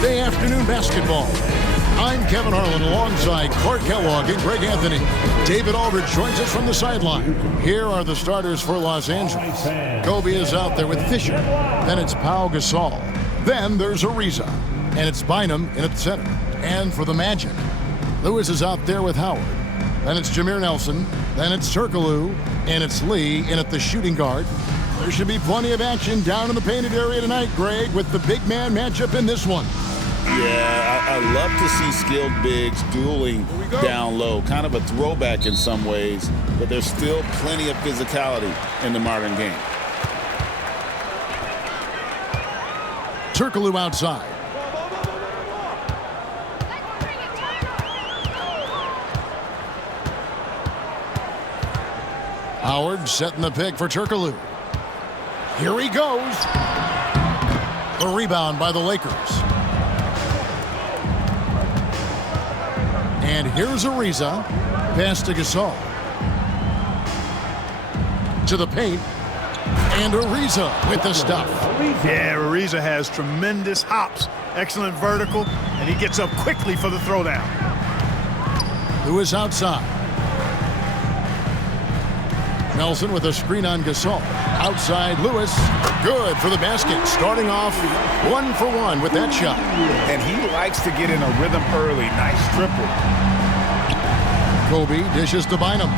Wednesday afternoon basketball. I'm Kevin Harlan alongside Clark Kellogg and Greg Anthony. David Aldridge joins us from the sideline. Here are the starters for Los Angeles. Kobe is out there with Fisher. Then it's Pau Gasol. Then there's Ariza. And it's Bynum in at the center. And for the Magic, Lewis is out there with Howard. Then it's Jameer Nelson. Then it's Turkoglu. And it's Lee in at the shooting guard. There should be plenty of action down in the painted area tonight, Greg, with the big man matchup in this one. Yeah, I love to see skilled bigs dueling down low. Kind of a throwback in some ways, but there's still plenty of physicality in the modern game. Turkoglu outside. Howard setting the pick for Turkoglu. Here he goes. The rebound by the Lakers. And here's Ariza. Pass to Gasol. To the paint. And Ariza with the stuff. Yeah, Ariza has tremendous hops. Excellent vertical. And he gets up quickly for the throwdown. Lewis outside. Nelson with a screen on Gasol. Outside Lewis. Good for the basket. Starting off 1 for 1 with that shot. And he likes to get in a rhythm early. Nice triple. Kobe dishes to Bynum.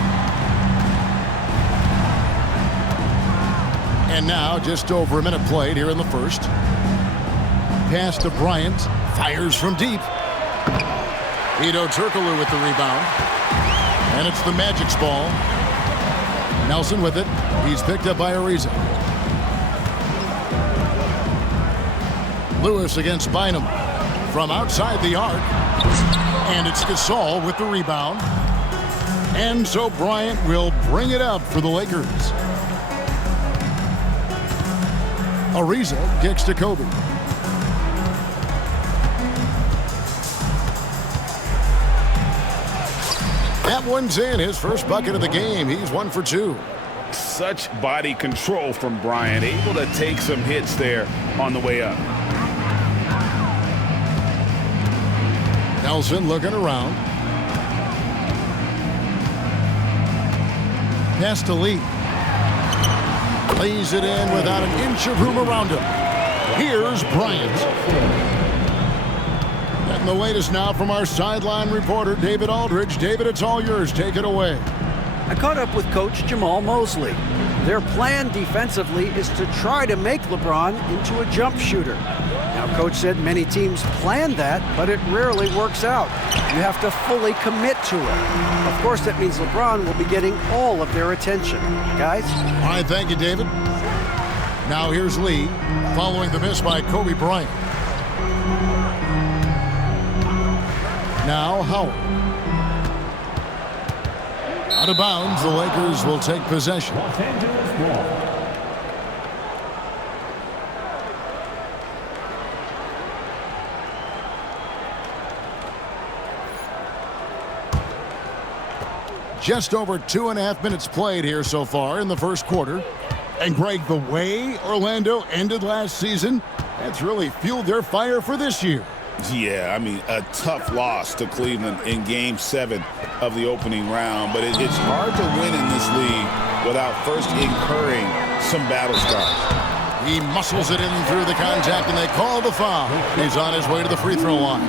And now just over a minute played here in the first. Pass to Bryant. Fires from deep. Hedo Turkoglu with the rebound. And it's the Magic's ball. Nelson with it. He's picked up by Ariza. Lewis against Bynum from outside the arc. And it's Gasol with the rebound. And so Bryant will bring it up for the Lakers. Ariza kicks to Kobe. That one's in. His first bucket of the game. He's 1 for 2. Such body control from Bryant. Able to take some hits there on the way up. Nelson looking around. Pass to Lee. Lays it in without an inch of room around him. Here's Bryant. And the latest now from our sideline reporter, David Aldridge. David, it's all yours. Take it away. I caught up with Coach Jamal Mosley. Their plan defensively is to try to make LeBron into a jump shooter. Now, Coach said many teams plan that, but it rarely works out. You have to fully commit to it. Of course, that means LeBron will be getting all of their attention. Guys? All right, thank you, David. Now here's Lee, following the miss by Kobe Bryant. Now Howard. Out of bounds, the Lakers will take possession. Just over 2.5 minutes played here so far in the first quarter. And Greg, the way Orlando ended last season, that's really fueled their fire for this year. Yeah, I mean, a tough loss to Cleveland in Game 7 of the opening round. But it's hard to win in this league without first incurring some battle scars. He muscles it in through the contact, and they call the foul. He's on his way to the free throw line.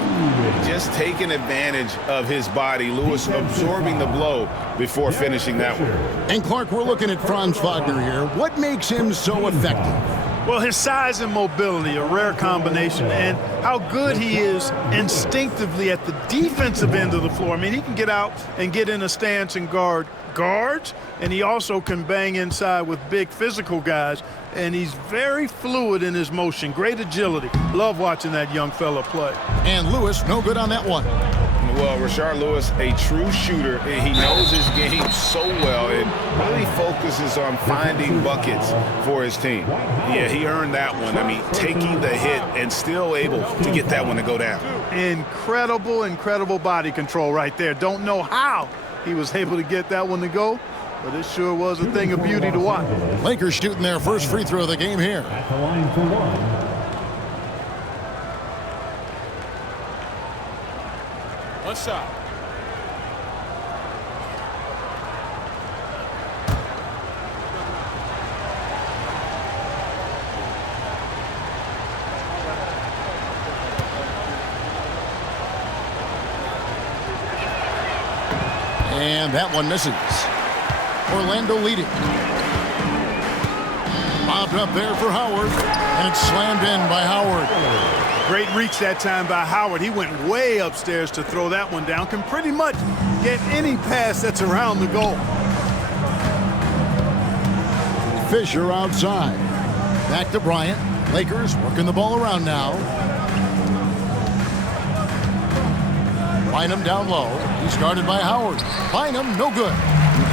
Just taking advantage of his body. Lewis absorbing the blow before finishing that one. And Clark, we're looking at Franz Wagner here. What makes him so effective? Well, his size and mobility, a rare combination, and how good he is instinctively at the defensive end of the floor. I mean, he can get out and get in a stance and guard guards, and he also can bang inside with big physical guys, and he's very fluid in his motion. Great agility. Love watching that young fella play. And Lewis, no good on that one. Well, Rashard Lewis, a true shooter. He knows his game so well and really focuses on finding buckets for his team. Yeah, he earned that one. I mean, taking the hit and still able to get that one to go down. Incredible, incredible body control right there. Don't know how he was able to get that one to go, but it sure was a thing of beauty to watch. Lakers shooting their first free throw of the game here. At the line for one. What's up? And that one misses. Orlando leading. Bobbed up there for Howard, and it's slammed in by Howard. Great reach that time by Howard. He went way upstairs to throw that one down. Can pretty much get any pass that's around the goal. Fisher outside. Back to Bryant. Lakers working the ball around now. Bynum down low. He's guarded by Howard. Bynum, no good.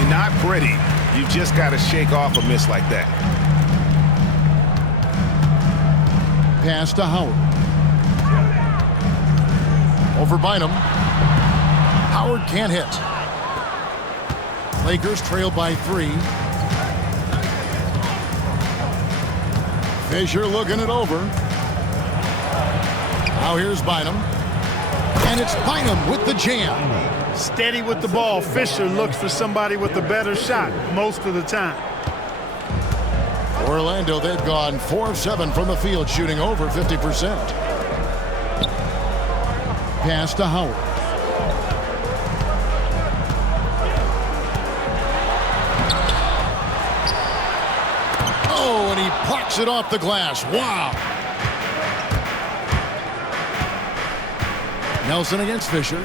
Not pretty. You've just got to shake off a miss like that. Pass to Howard. Over Bynum. Howard can't hit. Lakers trail by 3. Fisher looking it over. Now here's Bynum. And it's Bynum with the jam. Steady with the ball. Fisher looks for somebody with a better shot most of the time. Orlando, they've gone 4 of 7 from the field, shooting over 50%. Pass to Howard. Oh, and he plucks it off the glass. Wow. Nelson against Fisher.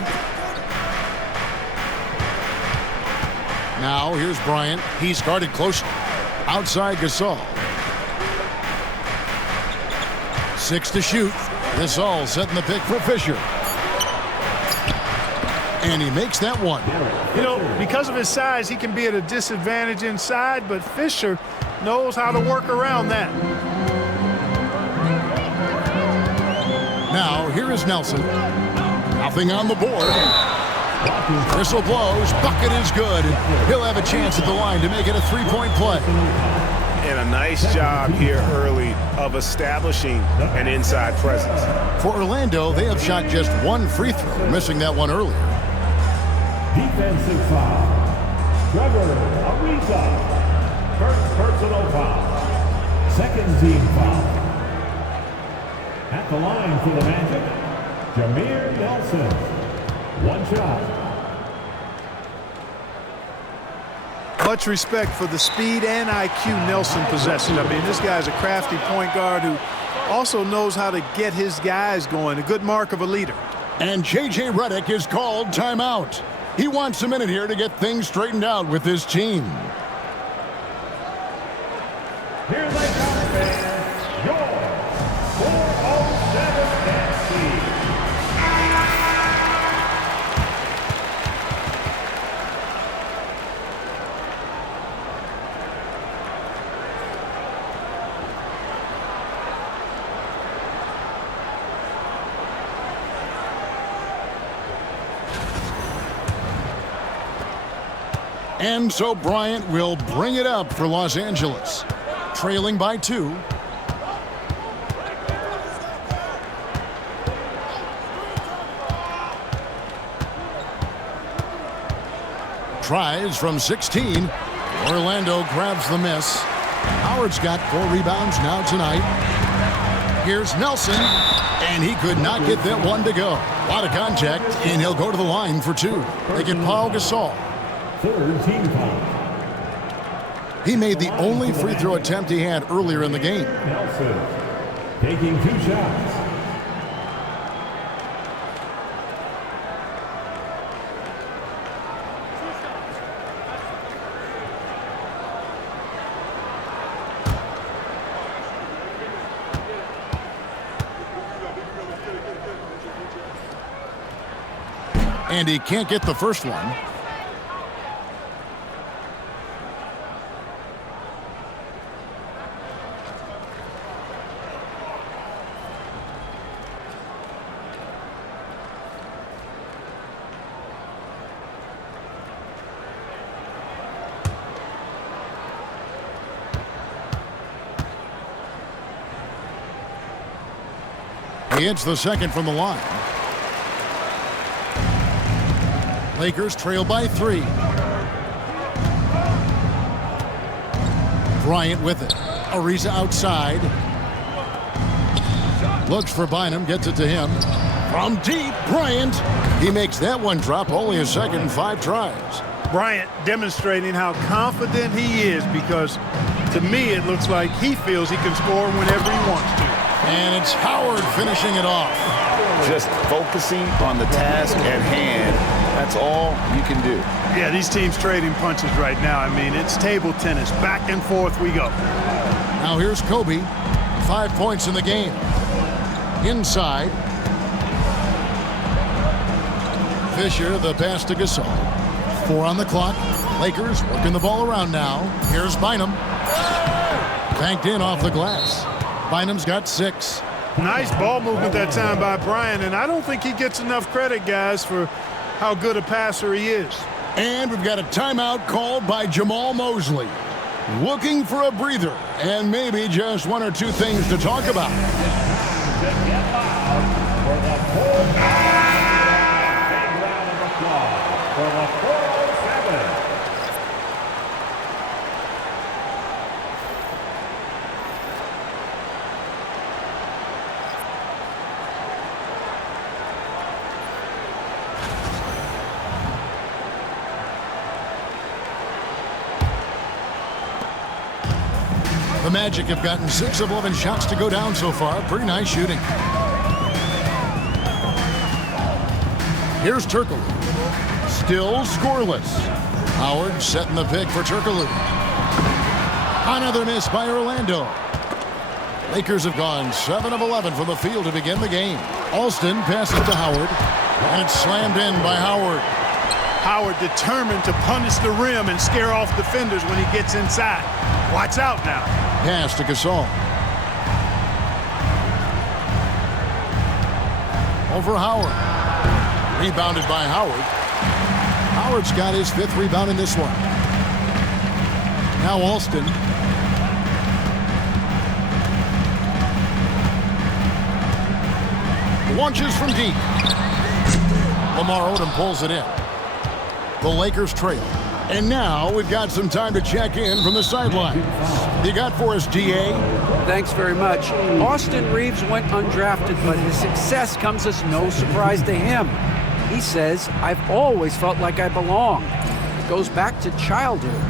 Now here's Bryant. He's guarded closely. Outside Gasol. 6 to shoot. Gasol setting the pick for Fisher. And he makes that one. You know, because of his size, he can be at a disadvantage inside, but Fisher knows how to work around that. Now, here is Nelson. Nothing on the board. Whistle blows. Bucket is good. He'll have a chance at the line to make it a 3-point play. And a nice job here early of establishing an inside presence. For Orlando, they have shot just 1 free throw, missing that one earlier. Defensive foul. Trevor Ariza. First personal foul. Second team foul. At the line for the Magic, Jameer Nelson. 1 shot. Much respect for the speed and IQ Nelson possesses. I mean, this guy's a crafty point guard who also knows how to get his guys going. A good mark of a leader. And J.J. Redick is called timeout. He wants a minute here to get things straightened out with his team. Here they come, fans. Your 407 dance team. And so Bryant will bring it up for Los Angeles, trailing by 2. Tries from 16. Orlando grabs the miss. Howard's got 4 rebounds now tonight. Here's Nelson, and he could not get that one to go. A lot of contact, and he'll go to the line for 2. They get Pau Gasol. Third team foul. He made the only free throw attempt he had earlier in the game. Nelson taking 2 shots. And he can't get the first one. He hits the second from the line. Lakers trail by 3. Bryant with it. Ariza outside. Looks for Bynum, gets it to him. From deep, Bryant. He makes that one drop, only a second and 5 tries. Bryant demonstrating how confident he is, because to me it looks like he feels he can score whenever he wants to. And it's Howard finishing it off. Just focusing on the task at hand. That's all you can do. Yeah, these teams trading punches right now. I mean, it's table tennis. Back and forth we go. Now here's Kobe. 5 points in the game. Inside. Fisher, the pass to Gasol. 4 on the clock. Lakers working the ball around now. Here's Bynum. Banked in off the glass. Bynum's got 6. Nice ball movement that time by Bryant, and I don't think he gets enough credit, guys, for how good a passer he is. And we've got a timeout called by Jamaal Mosley. Looking for a breather and maybe just 1 or 2 things to talk about. The Magic have gotten 6 of 11 shots to go down so far. Pretty nice shooting. Here's Turkoglu. Still scoreless. Howard setting the pick for Turkoglu. Another miss by Orlando. Lakers have gone 7 of 11 from the field to begin the game. Alston passes to Howard. And it's slammed in by Howard. Howard determined to punish the rim and scare off defenders when he gets inside. Watch out now. Pass to Gasol. Over Howard. Rebounded by Howard. Howard's got his 5th rebound in this one. Now Alston. Launches from deep. Lamar Odom pulls it in. The Lakers trail. And now we've got some time to check in from the sideline. You got for us, DA? Thanks very much. Austin Reeves went undrafted, but his success comes as no surprise to him. He says, "I've always felt like I belong." It goes back to childhood.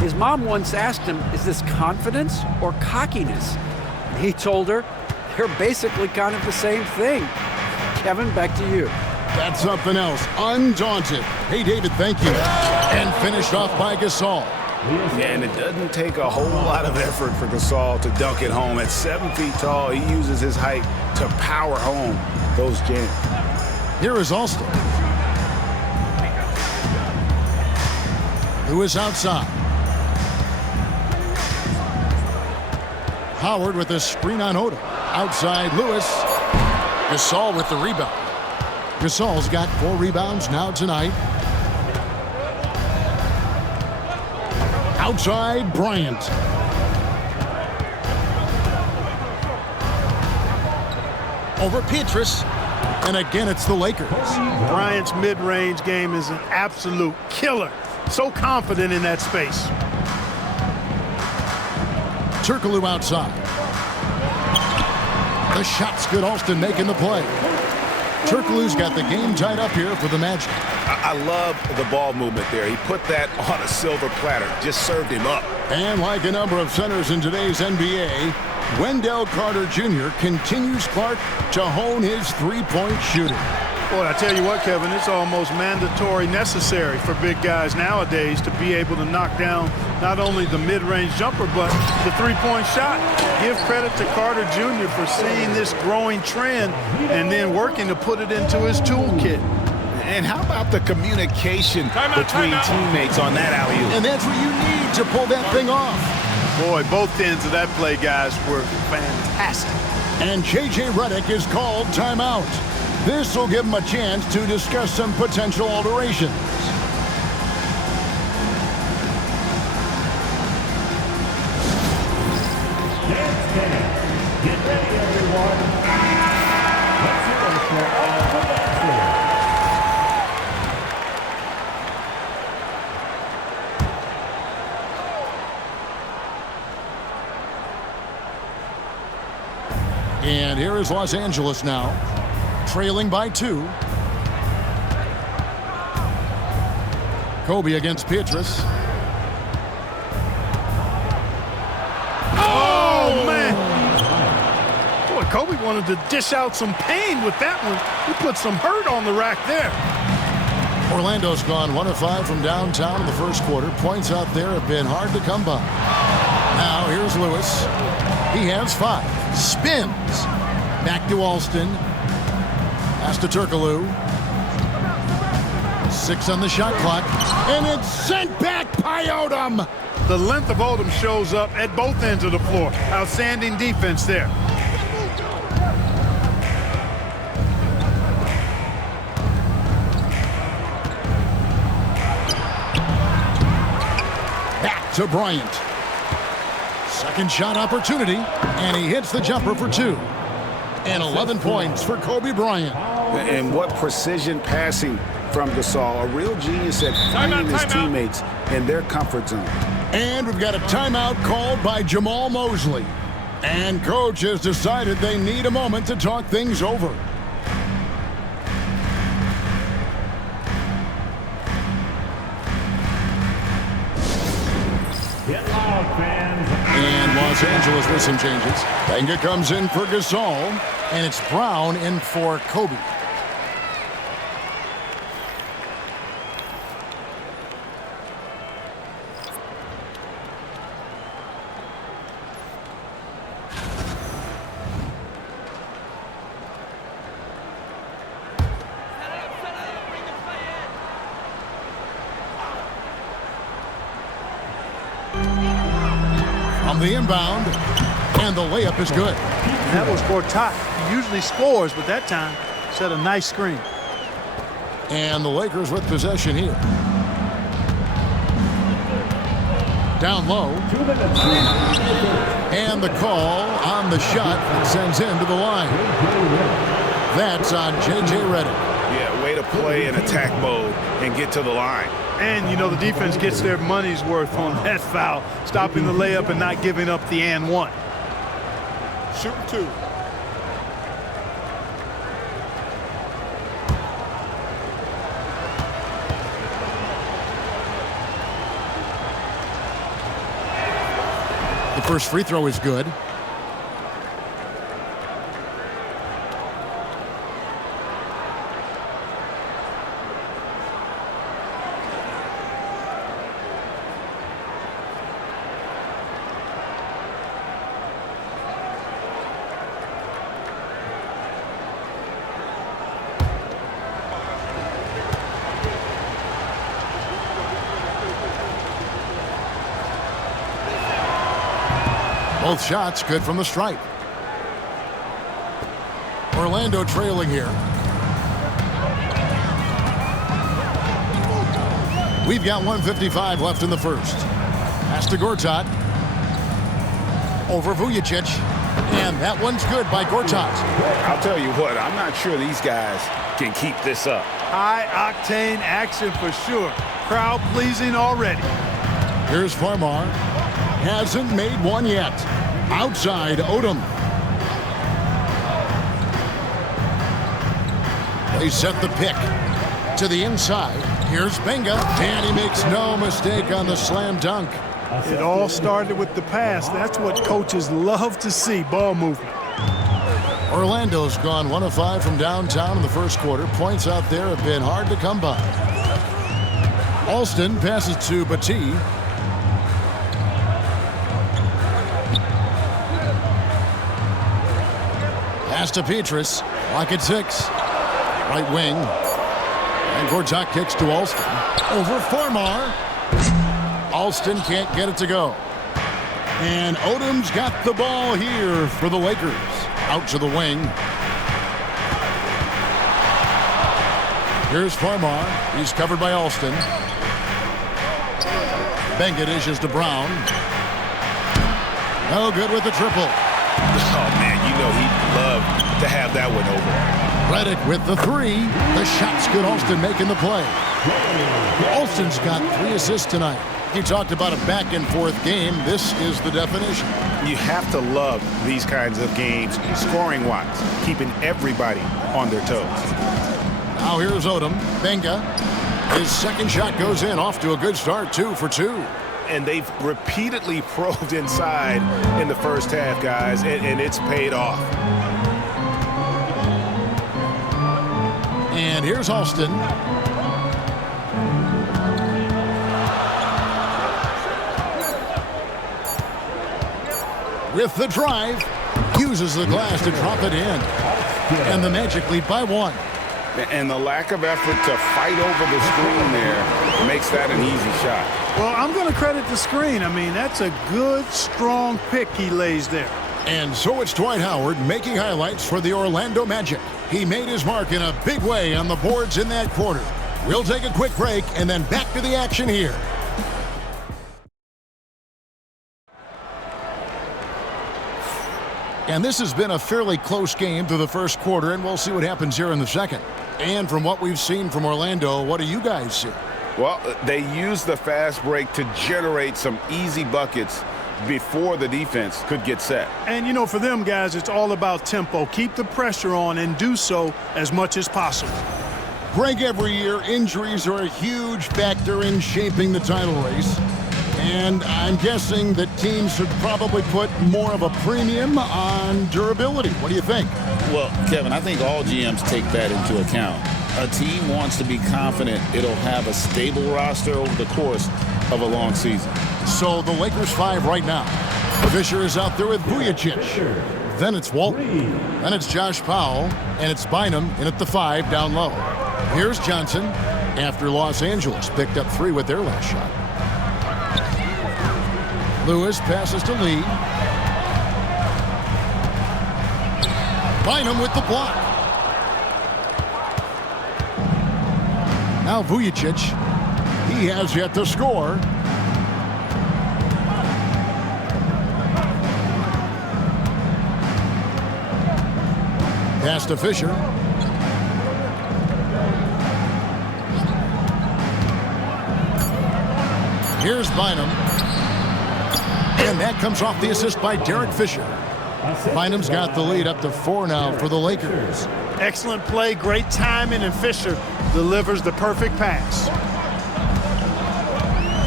His mom once asked him, "Is this confidence or cockiness?" He told her, "They're basically kind of the same thing." Kevin, back to you. That's something else. Undaunted. Hey, David, thank you. And finished off by Gasol. Yeah, and it doesn't take a whole lot of effort for Gasol to dunk it home. At 7 feet tall, he uses his height to power home those jams. Here is Alston. Lewis outside. Howard with a screen on Odom. Outside Lewis. Gasol with the rebound. Gasol's got 4 rebounds now tonight. Outside Bryant. Over Petrus. And again, it's the Lakers. Bryant's mid-range game is an absolute killer. So confident in that space. Turkoglu outside. The shot's good. Alston making the play. Turkoglu's got the game tied up here for the Magic. I love the ball movement there. He put that on a silver platter. Just served him up. And like a number of centers in today's NBA, Wendell Carter Jr. continues Clark to hone his 3-point shooting. Boy, I tell you what, Kevin, it's almost mandatory necessary for big guys nowadays to be able to knock down not only the mid-range jumper, but the 3-point shot. Give credit to Carter Jr. for seeing this growing trend and then working to put it into his toolkit. And how about the communication between teammates on that alley-oop? And that's what you need to pull that thing off. Boy, both ends of that play, guys, were fantastic. And J.J. Redick is called timeout. This will give him a chance to discuss some potential alterations. Get ready, everyone. Let's hear it for all the Lakers. Here is Los Angeles now, trailing by 2. Kobe against Pietrus. Oh, man. Boy, Kobe wanted to dish out some pain with that one. He put some hurt on the rack there. Orlando's gone 1 of 5 from downtown in the first quarter. Points out there have been hard to come by. Now here's Lewis. He has 5. Spins. Back to Alston. Pass to Turkoglu. 6 on the shot clock. And it's sent back by Odom. The length of Odom shows up at both ends of the floor. Outstanding defense there. Back to Bryant. Second shot opportunity, and he hits the jumper for 2. And 11 points for Kobe Bryant. And what precision passing from Gasol. A real genius at finding his teammates in their comfort zone. And we've got a timeout called by Jamaal Mosley. And coach has decided they need a moment to talk things over. Get loud, fans. And Los Angeles with some changes. Benga comes in for Gasol, and it's Brown in for Kobe. From the inbound, and the layup is good. And that was Gortat. He usually scores, but that time set a nice screen. And the Lakers with possession here. Down low. 2 minutes. And the call on the shot that sends him to the line. That's on J.J. Redick. Yeah, way to play in attack mode and get to the line. And, you know, the defense gets their money's worth on that foul, stopping the layup and not giving up the and one. Shoot 2. The first free throw is good. Both shots good from the stripe. Orlando trailing here. We've got 1:55 left in the first. Pass to Gortat. Over Vujacic. And that one's good by Gortat. I'll tell you what, I'm not sure these guys can keep this up. High-octane action for sure. Crowd pleasing already. Here's Farmar. Hasn't made one yet. Outside, Odom. They set the pick to the inside. Here's Benga, and he makes no mistake on the slam dunk. It all started with the pass. That's what coaches love to see, ball movement. Orlando's gone 1 of 5 from downtown in the first quarter. Points out there have been hard to come by. Alston passes to Battie. Pass to Pietrus. Lock at 6. Right wing. And Gortat kicks to Alston. Over Farmar. Alston can't get it to go. And Odom's got the ball here for the Lakers. Out to the wing. Here's Farmar. He's covered by Alston. Benga dishes to Brown. No good with the triple. Oh, man, you know he'd love to have that one over. Redick with the three. The shot's good. Alston making the play. Alston's got 3 assists tonight. You talked about a back-and-forth game. This is the definition. You have to love these kinds of games, scoring-wise, keeping everybody on their toes. Now here's Odom. Benga. His second shot goes in. Off to a good start. 2 for 2. And they've repeatedly probed inside in the first half, guys, and it's paid off. And here's Alston. With the drive, uses the glass to drop it in. And the Magic lead by 1. And the lack of effort to fight over the screen there makes that an easy shot. Well, I'm going to credit the screen. I mean, that's a good, strong pick he lays there. And so it's Dwight Howard making highlights for the Orlando Magic. He made his mark in a big way on the boards in that quarter. We'll take a quick break and then back to the action here. And this has been a fairly close game through the first quarter, and we'll see what happens here in the second. And from what we've seen from Orlando, what do you guys see? Well, they used the fast break to generate some easy buckets before the defense could get set. And, you know, for them guys, it's all about tempo. Keep the pressure on and do so as much as possible. Greg, every year, injuries are a huge factor in shaping the title race. And I'm guessing that teams should probably put more of a premium on durability. What do you think? Well, Kevin, I think all GMs take that into account. A team wants to be confident it'll have a stable roster over the course of a long season. So the Lakers 5 right now. Fisher is out there with Vujacic. Then it's Walton. Then it's Josh Powell. And it's Bynum in at the 5 down low. Here's Johnson after Los Angeles picked up 3 with their last shot. Lewis passes to Lee. Bynum with the block. Now Vujacic. He has yet to score. Pass to Fisher. Here's Bynum. And that comes off the assist by Derek Fisher. Bynum's got the lead up to 4 now for the Lakers. Excellent play, great timing, and Fisher delivers the perfect pass.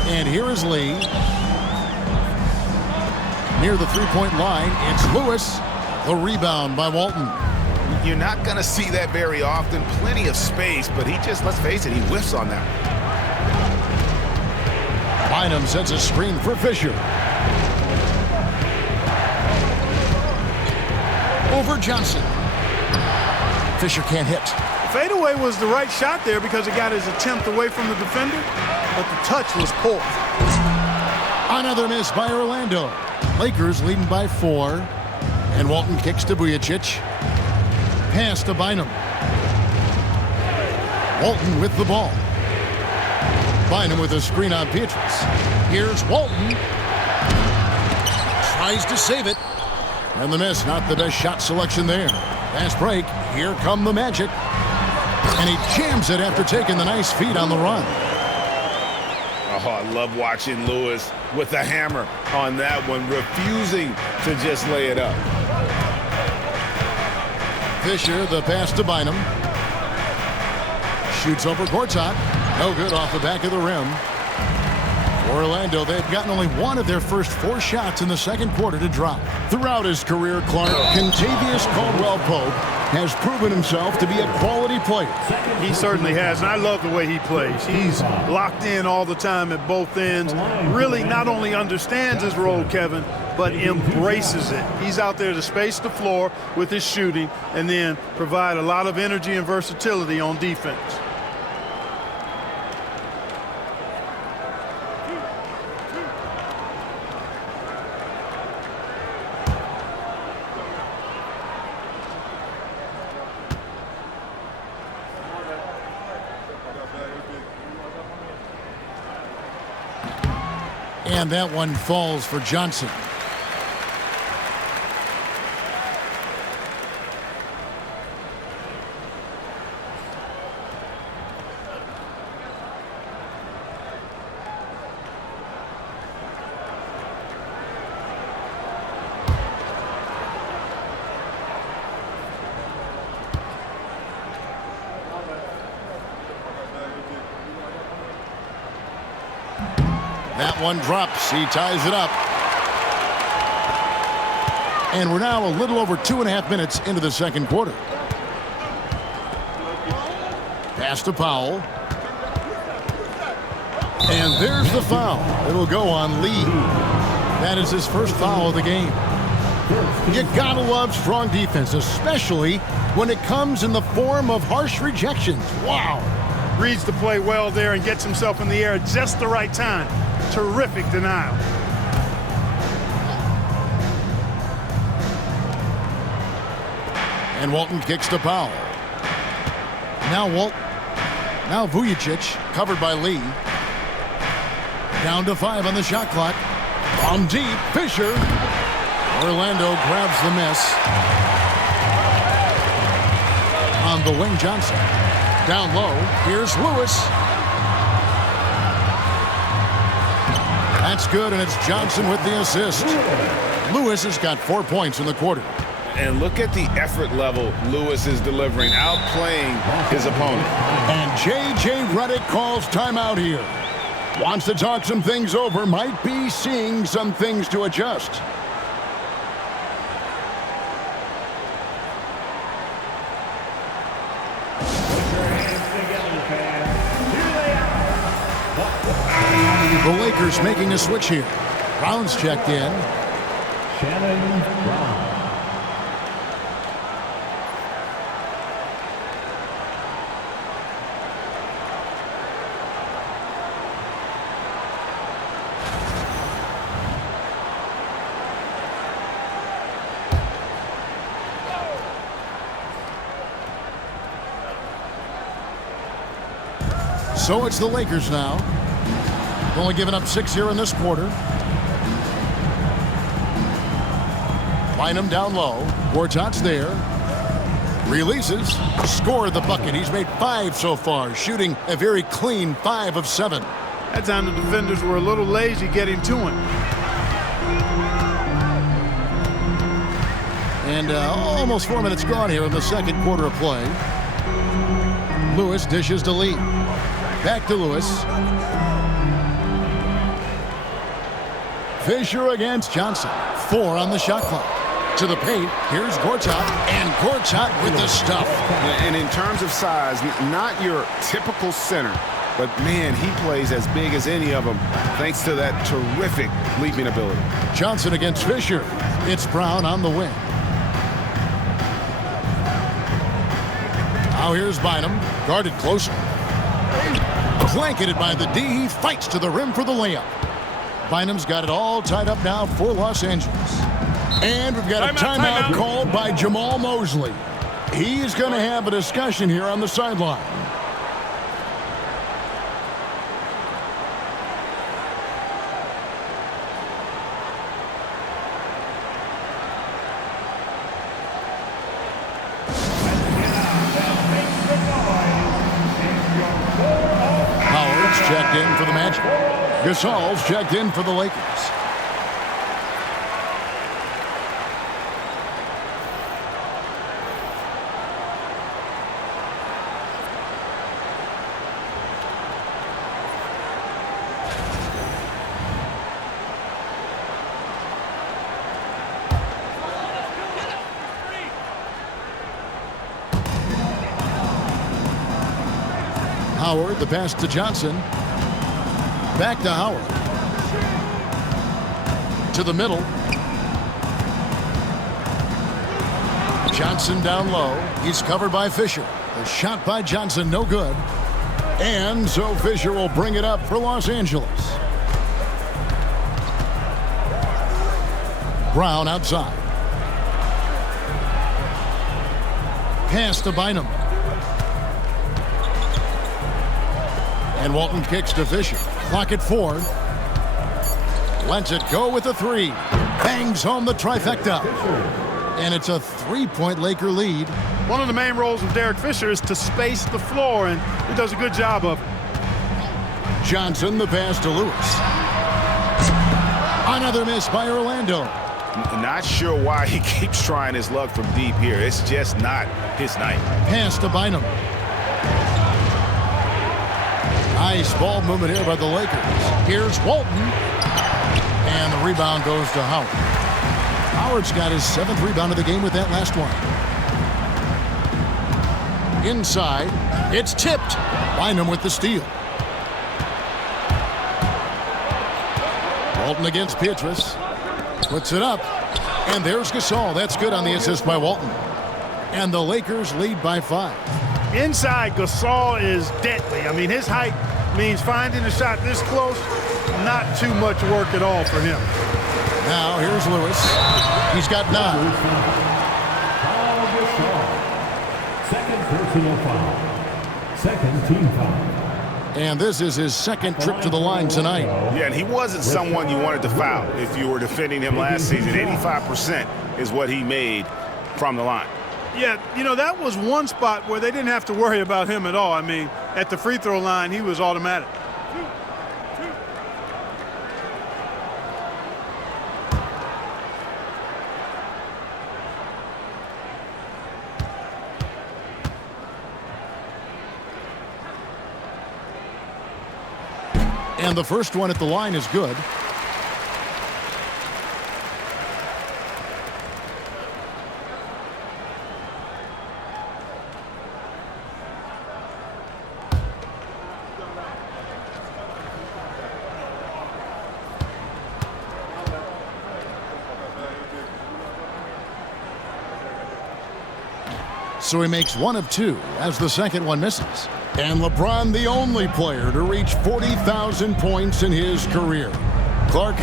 And here is Lee. Near the three-point line, it's Lewis. The rebound by Walton. You're not going to see that very often. Plenty of space, but he just, let's face it, he whiffs on that. Bynum sets a screen for Fisher. Over Johnson. Fisher can't hit. Fadeaway was the right shot there because it got his attempt away from the defender, but the touch was poor. Another miss by Orlando. Lakers leading by 4. And Walton kicks to Vujacic. Pass to Bynum. Walton with the ball. Bynum with a screen on Pietrus. Here's Walton. Tries to save it. And the miss, not the best shot selection there. Fast break. Here come the Magic. And he jams it after taking the nice feed on the run. Oh, I love watching Lewis with the hammer on that one, refusing to just lay it up. Fisher, the pass to Bynum. Shoots over Gortat. No good off the back of the rim. Orlando, they've gotten only 1 of their first 4 shots in the second quarter to drop. Throughout his career, Clark, Kentavious Caldwell-Pope has proven himself to be a quality player. He certainly has, and I love the way he plays. He's locked in all the time at both ends. Really not only understands his role, Kevin, but embraces it. He's out there to space the floor with his shooting and then provide a lot of energy and versatility on defense. And that one falls for Johnson. That one drops. He ties it up. And we're now a little over 2.5 minutes into the second quarter. Pass to Powell. And there's the foul. It'll go on Lee. That is his first foul of the game. You gotta love strong defense, especially when it comes in the form of harsh rejections. Wow. Reads the play well there and gets himself in the air at just the right time. Terrific denial. And Walton kicks to Powell. Now Vujacic, covered by Lee. Down to 5 on the shot clock. From deep, Fisher. Orlando grabs the miss. On the wing, Johnson. Down low, here's Lewis. That's good, and it's Johnson with the assist. Lewis has got 4 points in the quarter. And look at the effort level Lewis is delivering, outplaying his opponent. And J.J. Redick calls timeout here. Wants to talk some things over, might be seeing some things to adjust. The Lakers making a switch here. Brown's checked in. Shannon Brown. So it's the Lakers now. Only giving up 6 here in this quarter. Bynum down low. Gortat's there. Releases. Scored the bucket. He's made 5 so far, shooting a very clean 5 of 7. That time the defenders were a little lazy getting to him. And almost 4 minutes gone here in the second quarter of play. Lewis dishes to Lee. Back to Lewis. Fisher against Johnson. 4 on the shot clock. To the paint. Here's Gortat. And Gortat with the stuff. And in terms of size, not your typical center. But, man, he plays as big as any of them thanks to that terrific leaping ability. Johnson against Fisher. It's Brown on the wing. Now here's Bynum. Guarded closer. Blanketed by the D. He fights to the rim for the layup. Bynum's got it all tied up now for Los Angeles. And we've got a timeout called by Jamahl Mosley. He's going to have a discussion here on the sideline. Howard's checked in for the Magic. Gasol's checked in for the Lakers. Howard, the pass to Johnson. Back to Howard. To the middle. Johnson down low. He's covered by Fisher. The shot by Johnson, no good. And so Fisher will bring it up for Los Angeles. Brown outside. Pass to Bynum. And Walton kicks to Fisher. Clock at 4. Lets it go with a 3. Bangs home the trifecta. And it's a 3-point Laker lead. One of the main roles of Derek Fisher is to space the floor, and he does a good job of it. Johnson, the pass to Lewis. Another miss by Orlando. Not sure why he keeps trying his luck from deep here. It's just not his night. Pass to Bynum. Nice ball movement here by the Lakers. Here's Walton. And the rebound goes to Howard. Howard's got his 7th rebound of the game with that last one. Inside. It's tipped. Bynum with the steal. Walton against Pietrus. Puts it up. And there's Gasol. That's good on the assist by Walton. And the Lakers lead by 5. Inside, Gasol is deadly. I mean, his height means finding a shot this close, not too much work at all for him. Now, here's Lewis. He's got 9. Second personal foul. Second team foul. And this is his 2nd trip to the line tonight. Yeah, and he wasn't someone you wanted to foul if you were defending him last season. 85% is what he made from the line. Yeah, you know, that was one spot where they didn't have to worry about him at all. I mean, at the free throw line, he was automatic. And the first one at the line is good. So he makes 1 of 2 as the second one misses. And LeBron, the only player to reach 40,000 points in his career. Clark,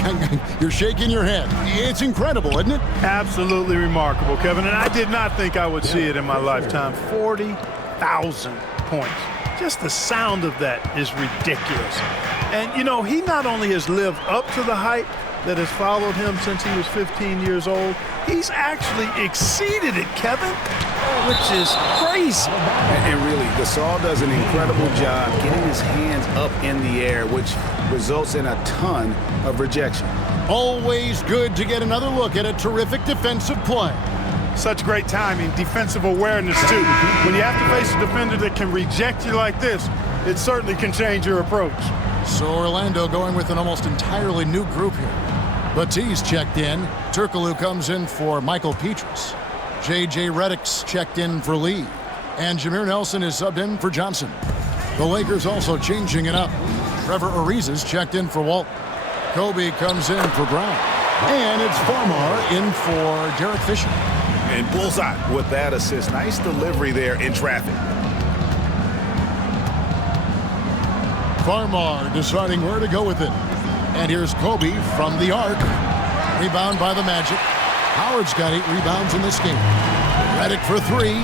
you're shaking your head. It's incredible, isn't it? Absolutely remarkable, Kevin. And I did not think I would see it in my lifetime. 40,000 points. Just the sound of that is ridiculous. And, you know, he not only has lived up to the hype that has followed him since he was 15 years old, he's actually exceeded it, Kevin, which is crazy. And really, Gasol does an incredible job getting his hands up in the air, which results in a ton of rejection. Always good to get another look at a terrific defensive play. Such great timing, defensive awareness, too. When you have to face a defender that can reject you like this, it certainly can change your approach. So Orlando going with an almost entirely new group here. Batiste checked in. Turkoglu comes in for Michael Pietrus. J.J. Redick's checked in for Lee. And Jameer Nelson is subbed in for Johnson. The Lakers also changing it up. Trevor Ariza's checked in for Walt. Kobe comes in for Brown. And it's Farmar in for Derek Fisher. And bullseye with that assist. Nice delivery there in traffic. Farmar deciding where to go with it. And here's Kobe from the arc. Rebound by the Magic. Howard's got 8 rebounds in this game. Redick for 3.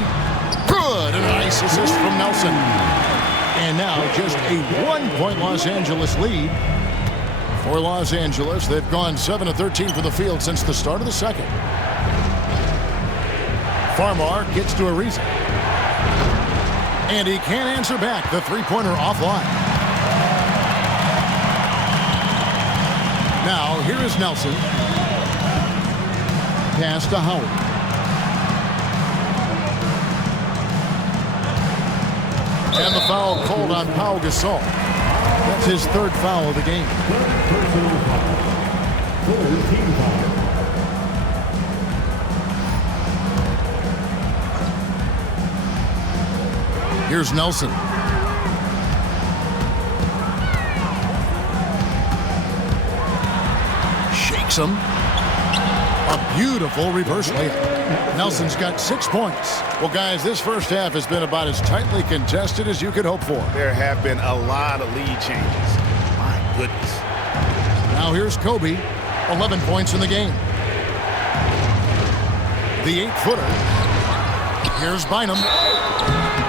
Good. And a nice assist from Nelson. And now just a 1-point Los Angeles lead. For Los Angeles, they've gone 7 of 13 from the field since the start of the second. Farmar gets to Ariza. And he can't answer back. The three-pointer offline. Now, here is Nelson. Pass to Howard. And the foul called on Pau Gasol. That's his 3rd foul of the game. Here's Nelson. Shakes him. A beautiful reverse layup. Nelson's got 6 points. Well, guys, this first half has been about as tightly contested as you could hope for. There have been a lot of lead changes. My goodness. Now here's Kobe. 11 points in the game. The 8-footer. Here's Bynum.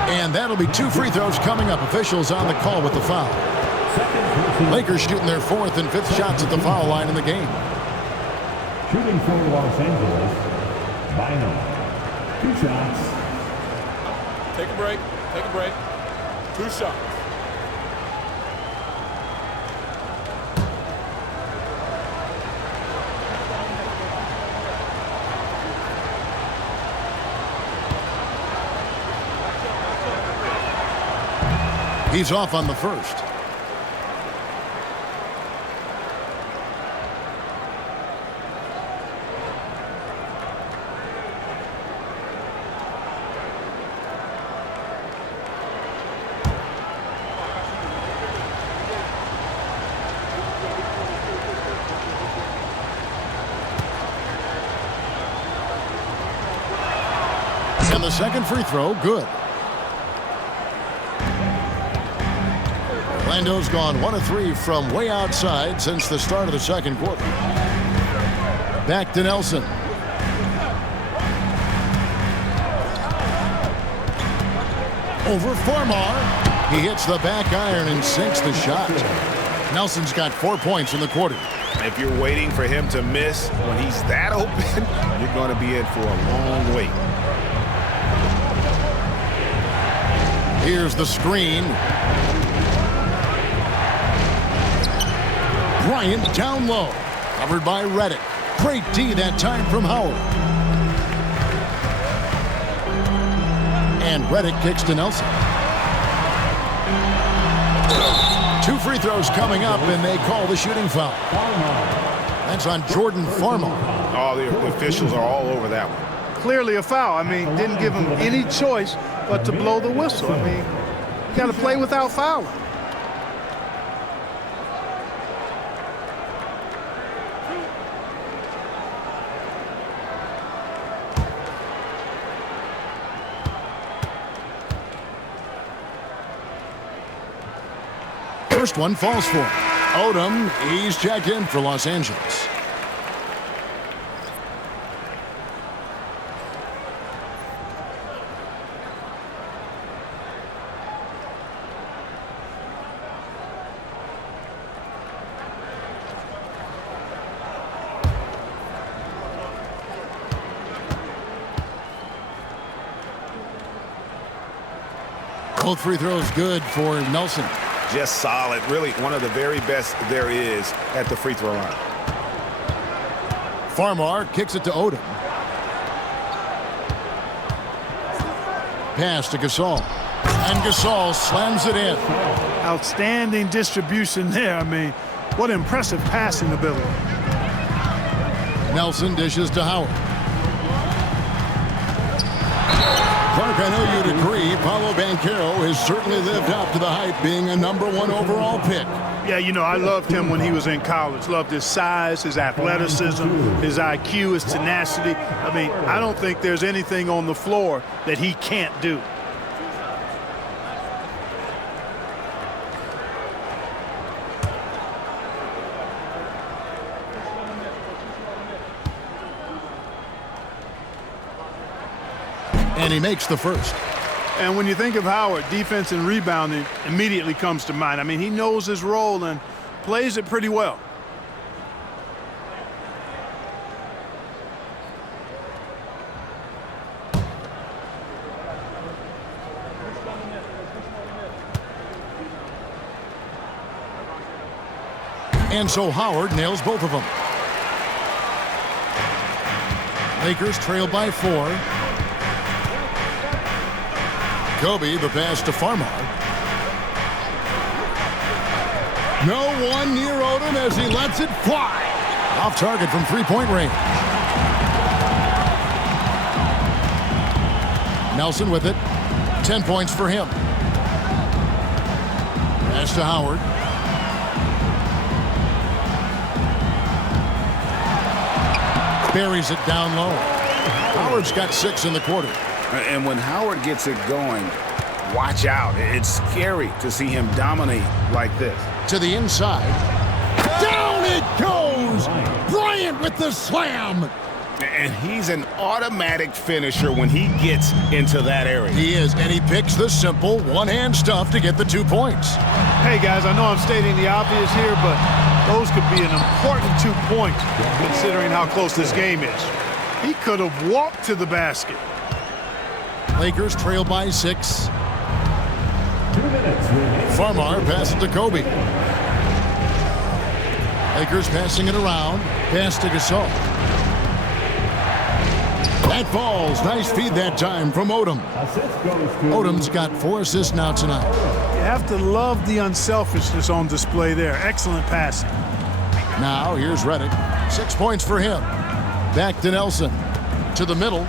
And that'll be 2 free throws coming up. Officials on the call with the foul. Lakers shooting their 4th and 5th shots at the foul line in the game. Shooting for Los Angeles, Bynum. 2 shots. Take a break. Take a break. 2 shots. He's off on the first. And the second free throw, good. Orlando's gone 1 of 3 from way outside since the start of the second quarter. Back to Nelson. Over Farmar. He hits the back iron and sinks the shot. Nelson's got 4 points in the quarter. If you're waiting for him to miss when he's that open, you're going to be in for a long wait. Here's the screen. Bryant down low. Covered by Reddick. Great D that time from Howard. And Reddick kicks to Nelson. 2 free throws coming up, and they call the shooting foul. That's on Jordan Farmar. Oh, the officials are all over that one. Clearly a foul. I mean, didn't give him any choice but to blow the whistle. I mean, you got to play without fouling. First one falls for Odom. He's checked in for Los Angeles. Both free throws good for Nelson. Just solid. Really one of the very best there is at the free throw line. Farmar kicks it to Odom. Pass to Gasol. And Gasol slams it in. Outstanding distribution there. I mean, what impressive passing ability. Nelson dishes to Howard. Clark, I know you'd agree, Paolo Banchero has certainly lived up to the hype, being a #1 overall pick. Yeah, you know, I loved him when he was in college. Loved his size, his athleticism, his IQ, his tenacity. I mean, I don't think there's anything on the floor that he can't do. And he makes the first. And when you think of Howard, defense and rebounding immediately comes to mind. I mean, he knows his role and plays it pretty well. And so Howard nails both of them. Lakers trail by 4. Kobe, the pass to Farmar. No one near Odom as he lets it fly. Off target from three-point range. Nelson with it. 10 points for him. Pass to Howard. Buries it down low. Howard's got 6 in the quarter. And when Howard gets it going, watch out. It's scary to see him dominate like this. To the inside. Down it goes! Bryant with the slam! And he's an automatic finisher when he gets into that area. He is, and he picks the simple one-hand stuff to get the 2 points. Hey, guys, I know I'm stating the obvious here, but those could be an important 2 points considering how close this game is. He could have walked to the basket. Lakers trail by 6. Farmar passes to Kobe. Lakers passing it around. Pass to Gasol. That falls. Nice feed that time from Odom. Odom's got 4 assists now tonight. You have to love the unselfishness on display there. Excellent passing. Now here's Reddick. 6 points for him. Back to Nelson. To the middle.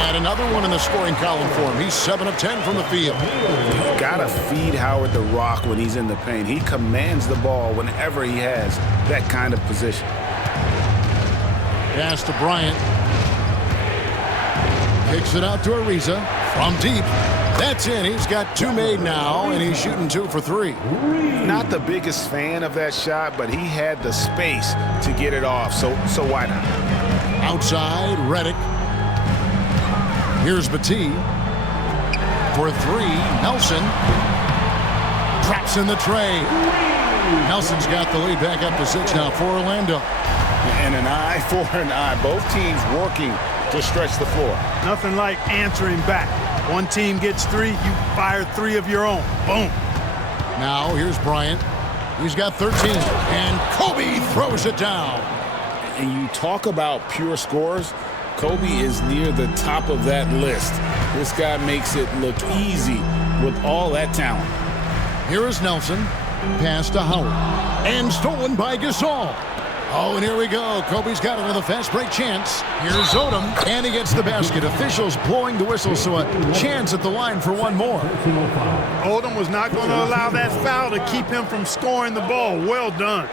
And another one in the scoring column for him. He's 7 of 10 from the field. You've got to feed Howard the rock when he's in the paint. He commands the ball whenever he has that kind of position. Pass to Bryant. Kicks it out to Ariza from deep. That's in. He's got 2 made now, and he's shooting 2 for 3. Not the biggest fan of that shot, but he had the space to get it off, so why not? Outside, Reddick. Here's Batee. For 3, Nelson. Drops in the tray. Nelson's got the lead back up to 6 now for Orlando. And an eye for an eye. Both teams working to stretch the floor. Nothing like answering back. One team gets 3, you fire 3 of your own. Boom. Now here's Bryant. He's got 13. And Kobe throws it down. And you talk about pure scores, Kobe is near the top of that list. This guy makes it look easy with all that talent. Here is Nelson. Pass to Howard. And stolen by Gasol. Oh, and here we go. Kobe's got it with a fast break chance. Here's Odom, and he gets the basket. Officials blowing the whistle, so a chance at the line for one more. Odom was not going to allow that foul to keep him from scoring the ball. Well done.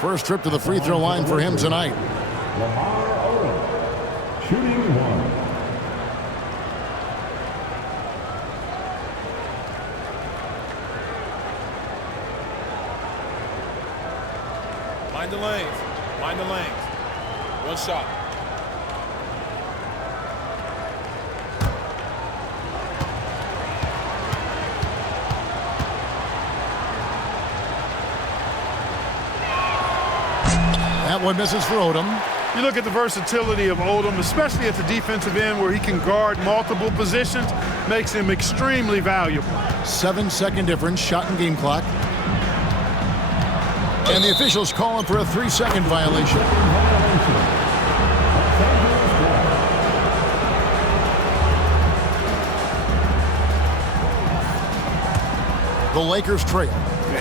First trip to the free throw line for him tonight. Shooting 1. Mind the lanes. Mind the lanes. One shot. That one misses for Odom. You look at the versatility of Odom, especially at the defensive end where he can guard multiple positions, makes him extremely valuable. 7-second difference, shot and game clock. And the officials calling for a 3-second violation. The Lakers trail.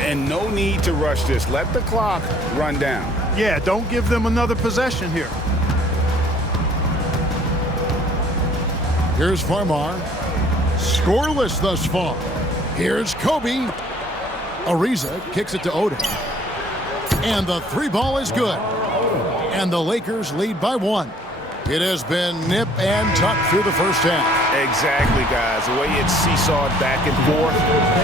And no need to rush this. Let the clock run down. Yeah, don't give them another possession here. Here's Farmar. Scoreless thus far. Here's Kobe. Ariza kicks it to Odom. And the 3 ball is good. And the Lakers lead by 1. It has been nip and tuck through the first half. Exactly, guys. The way it's seesawed back and forth,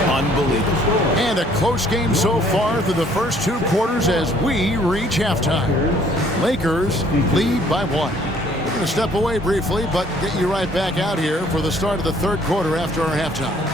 unbelievable. And a close game so far through the first 2 quarters as we reach halftime. Lakers lead by 1. We're going to step away briefly, but get you right back out here for the start of the 3rd quarter after our halftime.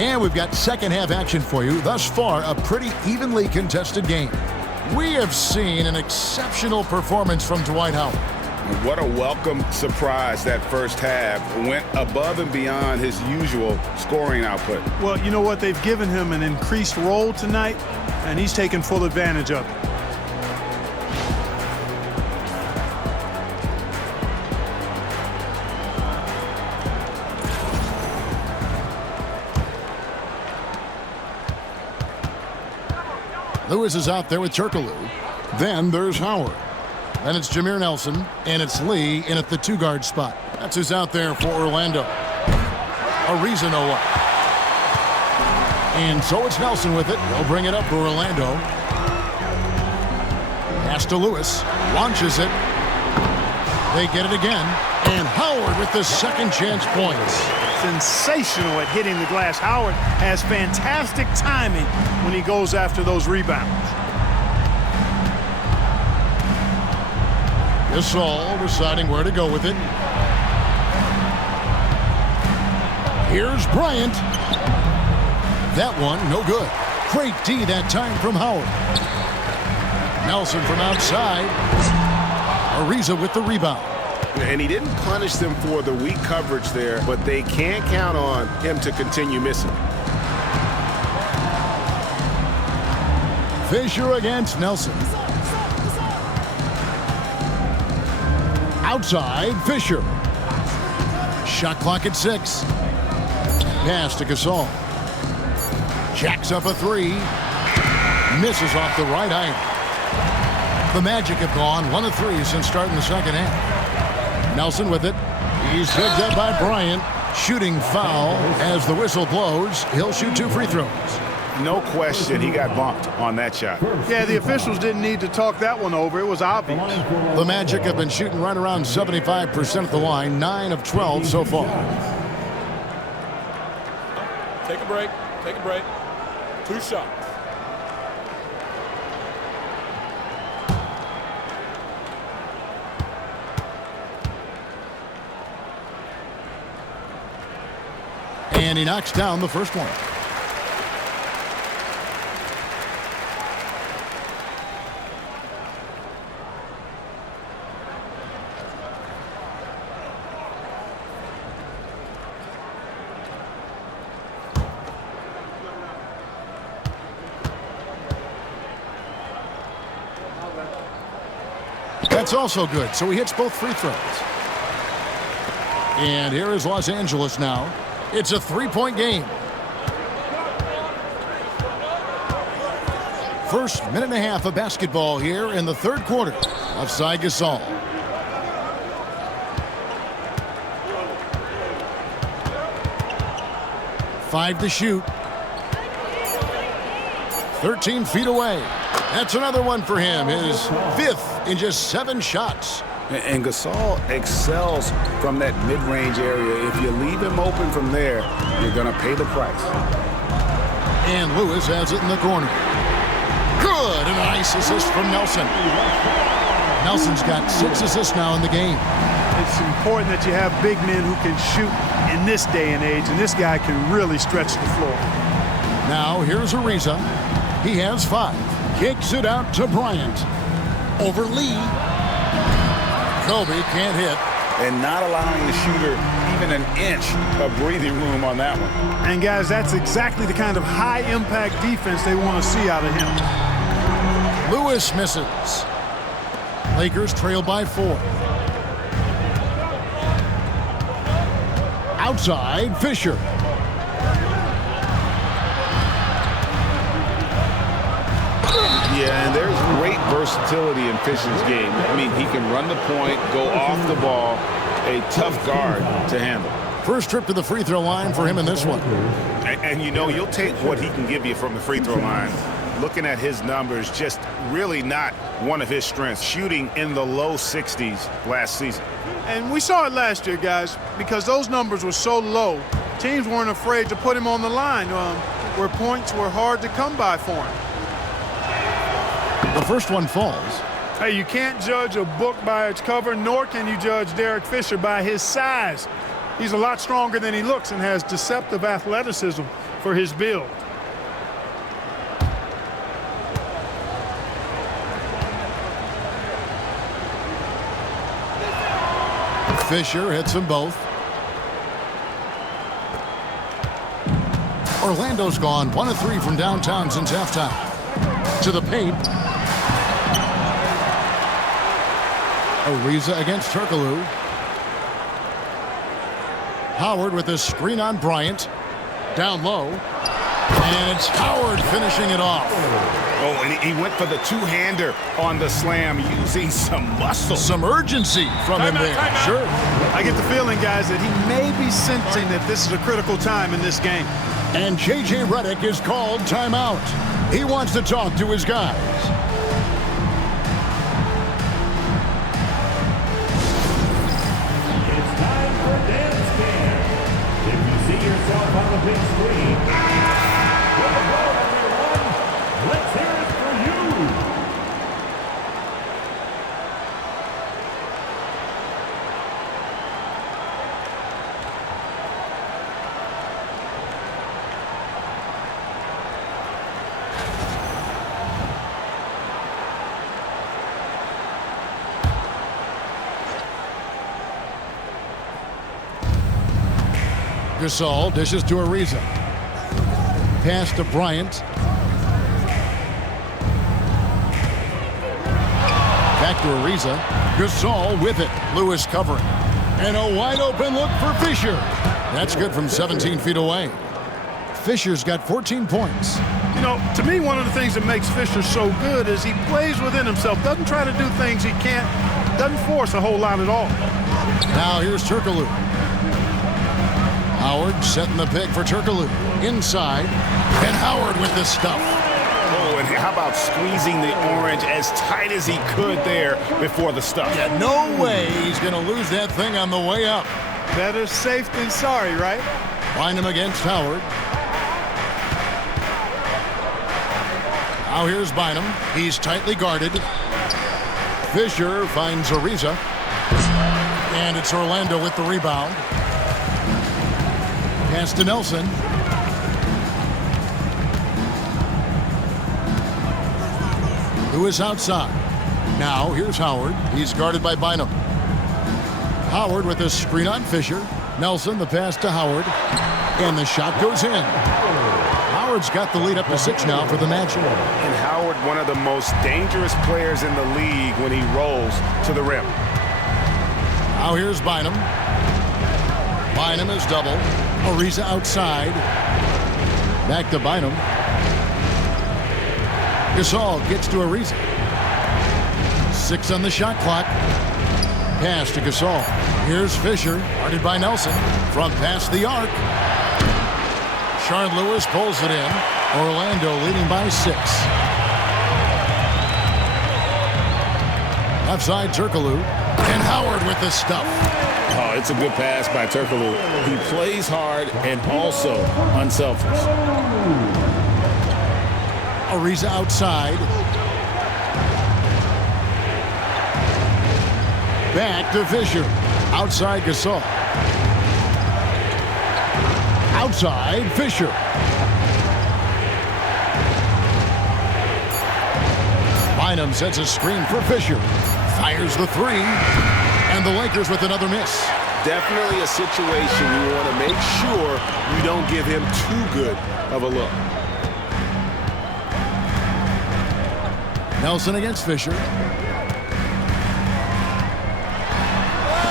And we've got second half action for you. Thus far, a pretty evenly contested game. We have seen an exceptional performance from Dwight Howard. What a welcome surprise that first half. Went above and beyond his usual scoring output. Well, you know what? They've given him an increased role tonight, and he's taken full advantage of it. Lewis is out there with Turkoglu. Then there's Howard. Then it's Jameer Nelson, and it's Lee in at the 2-guard spot. That's who's out there for Orlando. Ariza no up. And so it's Nelson with it. He'll bring it up for Orlando. Pass to Lewis. Launches it. They get it again. And Howard with the second chance points. Sensational at hitting the glass. Howard has fantastic timing when he goes after those rebounds. Gasol deciding where to go with it. Here's Bryant. That one, no good. Great D that time from Howard. Nelson from outside. Ariza with the rebound. And he didn't punish them for the weak coverage there, but they can't count on him to continue missing. Fisher against Nelson. Outside, Fisher. Shot clock at 6. Pass to Gasol. Jacks up a 3. Misses off the right iron. The Magic have gone 1 of 3 since starting the second half. Nelson with it. He's picked up by Bryant. Shooting foul as the whistle blows. He'll shoot 2 free throws. No question he got bumped on that shot. Yeah, the officials didn't need to talk that one over. It was obvious. The Magic have been shooting right around 75% at the line. 9 of 12 so far. Take a break. Take a break. 2 shots. And he knocks down the first one. That's also good, so he hits both free throws. And here is Los Angeles now. It's a 3-point game. First minute and a half of basketball here in the third quarter. Offside Gasol. Five to shoot. 13 feet away. That's another one for him. His 5th in just 7 shots. And Gasol excels from that mid-range area. If you leave him open from there, you're going to pay the price. And Lewis has it in the corner. Good, and a nice assist from Nelson. Nelson's got 6 assists now in the game. It's important that you have big men who can shoot in this day and age, and this guy can really stretch the floor. Now here's Ariza. He has 5. Kicks it out to Bryant. Over Lee. Kobe can't hit. And not allowing the shooter even an inch of breathing room on that one. And guys, that's exactly the kind of high-impact defense they want to see out of him. Lewis misses. Lakers trail by 4. Outside, Fisher. Yeah, and there's great versatility in Fisher's game. I mean, he can run the point, go off the ball, a tough guard to handle. First trip to the free throw line for him in this one. And you know, you'll take what he can give you from the free throw line. Looking at his numbers, just really not one of his strengths. Shooting in the low 60s last season. And we saw it last year, guys, because those numbers were so low. Teams weren't afraid to put him on the line where points were hard to come by for him. The first one falls. Hey, you can't judge a book by its cover, nor can you judge Derek Fisher by his size. He's a lot stronger than he looks and has deceptive athleticism for his build. Fisher hits them both. Orlando's gone 1 of 3 from downtown since halftime. To the paint. Ariza against Turkoglu. Howard with a screen on Bryant. Down low. And it's Howard finishing it off. Oh, and he went for the two-hander on the slam, using some muscle. Some urgency from him there. Sure. I get the feeling, guys, that he may be sensing that this is a critical time in this game. And J.J. Redick is called timeout. He wants to talk to his guys. It's time for Dance Cam. If you see yourself on the big screen, go, everyone. Let's hear it for you. Gasol dishes to Ariza. Pass to Bryant. Back to Ariza. Gasol with it. Lewis covering. And a wide open look for Fisher. That's good from 17 feet away. Fisher's got 14 points. You know, to me, one of the things that makes Fisher so good is he plays within himself, doesn't try to do things he can't, doesn't force a whole lot at all. Now here's Turkoglu. Howard setting the pick for Turkoglu. Inside. And Howard with the stuff. Oh, and how about squeezing the orange as tight as he could there before the stuff? Yeah, no way he's going to lose that thing on the way up. Better safe than sorry, right? Bynum against Howard. Now here's Bynum. He's tightly guarded. Fisher finds Ariza. And it's Orlando with the rebound. Pass to Nelson. Lewis outside. Now here's Howard. He's guarded by Bynum. Howard with a screen on Fisher. Nelson, the pass to Howard. And the shot goes in. Howard's got the lead up to 6 now for the match. And Howard, one of the most dangerous players in the league when he rolls to the rim. Now here's Bynum. Bynum is double. Ariza outside. Back to Bynum. Gasol gets to Ariza. 6 on the shot clock. Pass to Gasol. Here's Fisher, guarded by Nelson. From past the arc. Shard Lewis pulls it in. Orlando leading by 6. Left side, Turkoglu. And Howard with the stuff. Oh, it's a good pass by Turkoglu. He plays hard and also unselfish. Ariza outside. Back to Fisher. Outside Gasol. Outside Fisher. Bynum sets a screen for Fisher. Fires the 3. And the Lakers with another miss. Definitely a situation you want to make sure you don't give him too good of a look. Nelson against Fisher.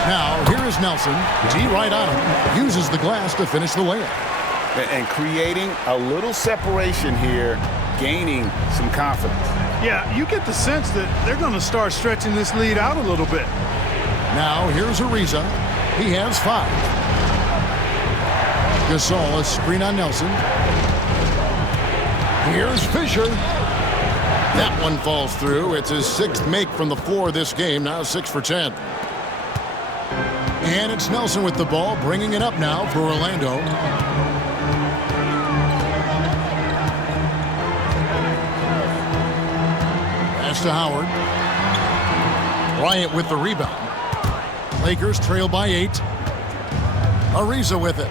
Now, here is Nelson. D right on him. Uses the glass to finish the layup. And creating a little separation here, gaining some confidence. Yeah, you get the sense that they're going to start stretching this lead out a little bit. Now, here's Ariza. He has 5. Gasol, a screen on Nelson. Here's Fisher. That one falls through. It's his 6th make from the floor this game. Now 6 for 10. And it's Nelson with the ball, bringing it up now for Orlando. Pass to Howard. Bryant with the rebound. Lakers trail by 8. Ariza with it.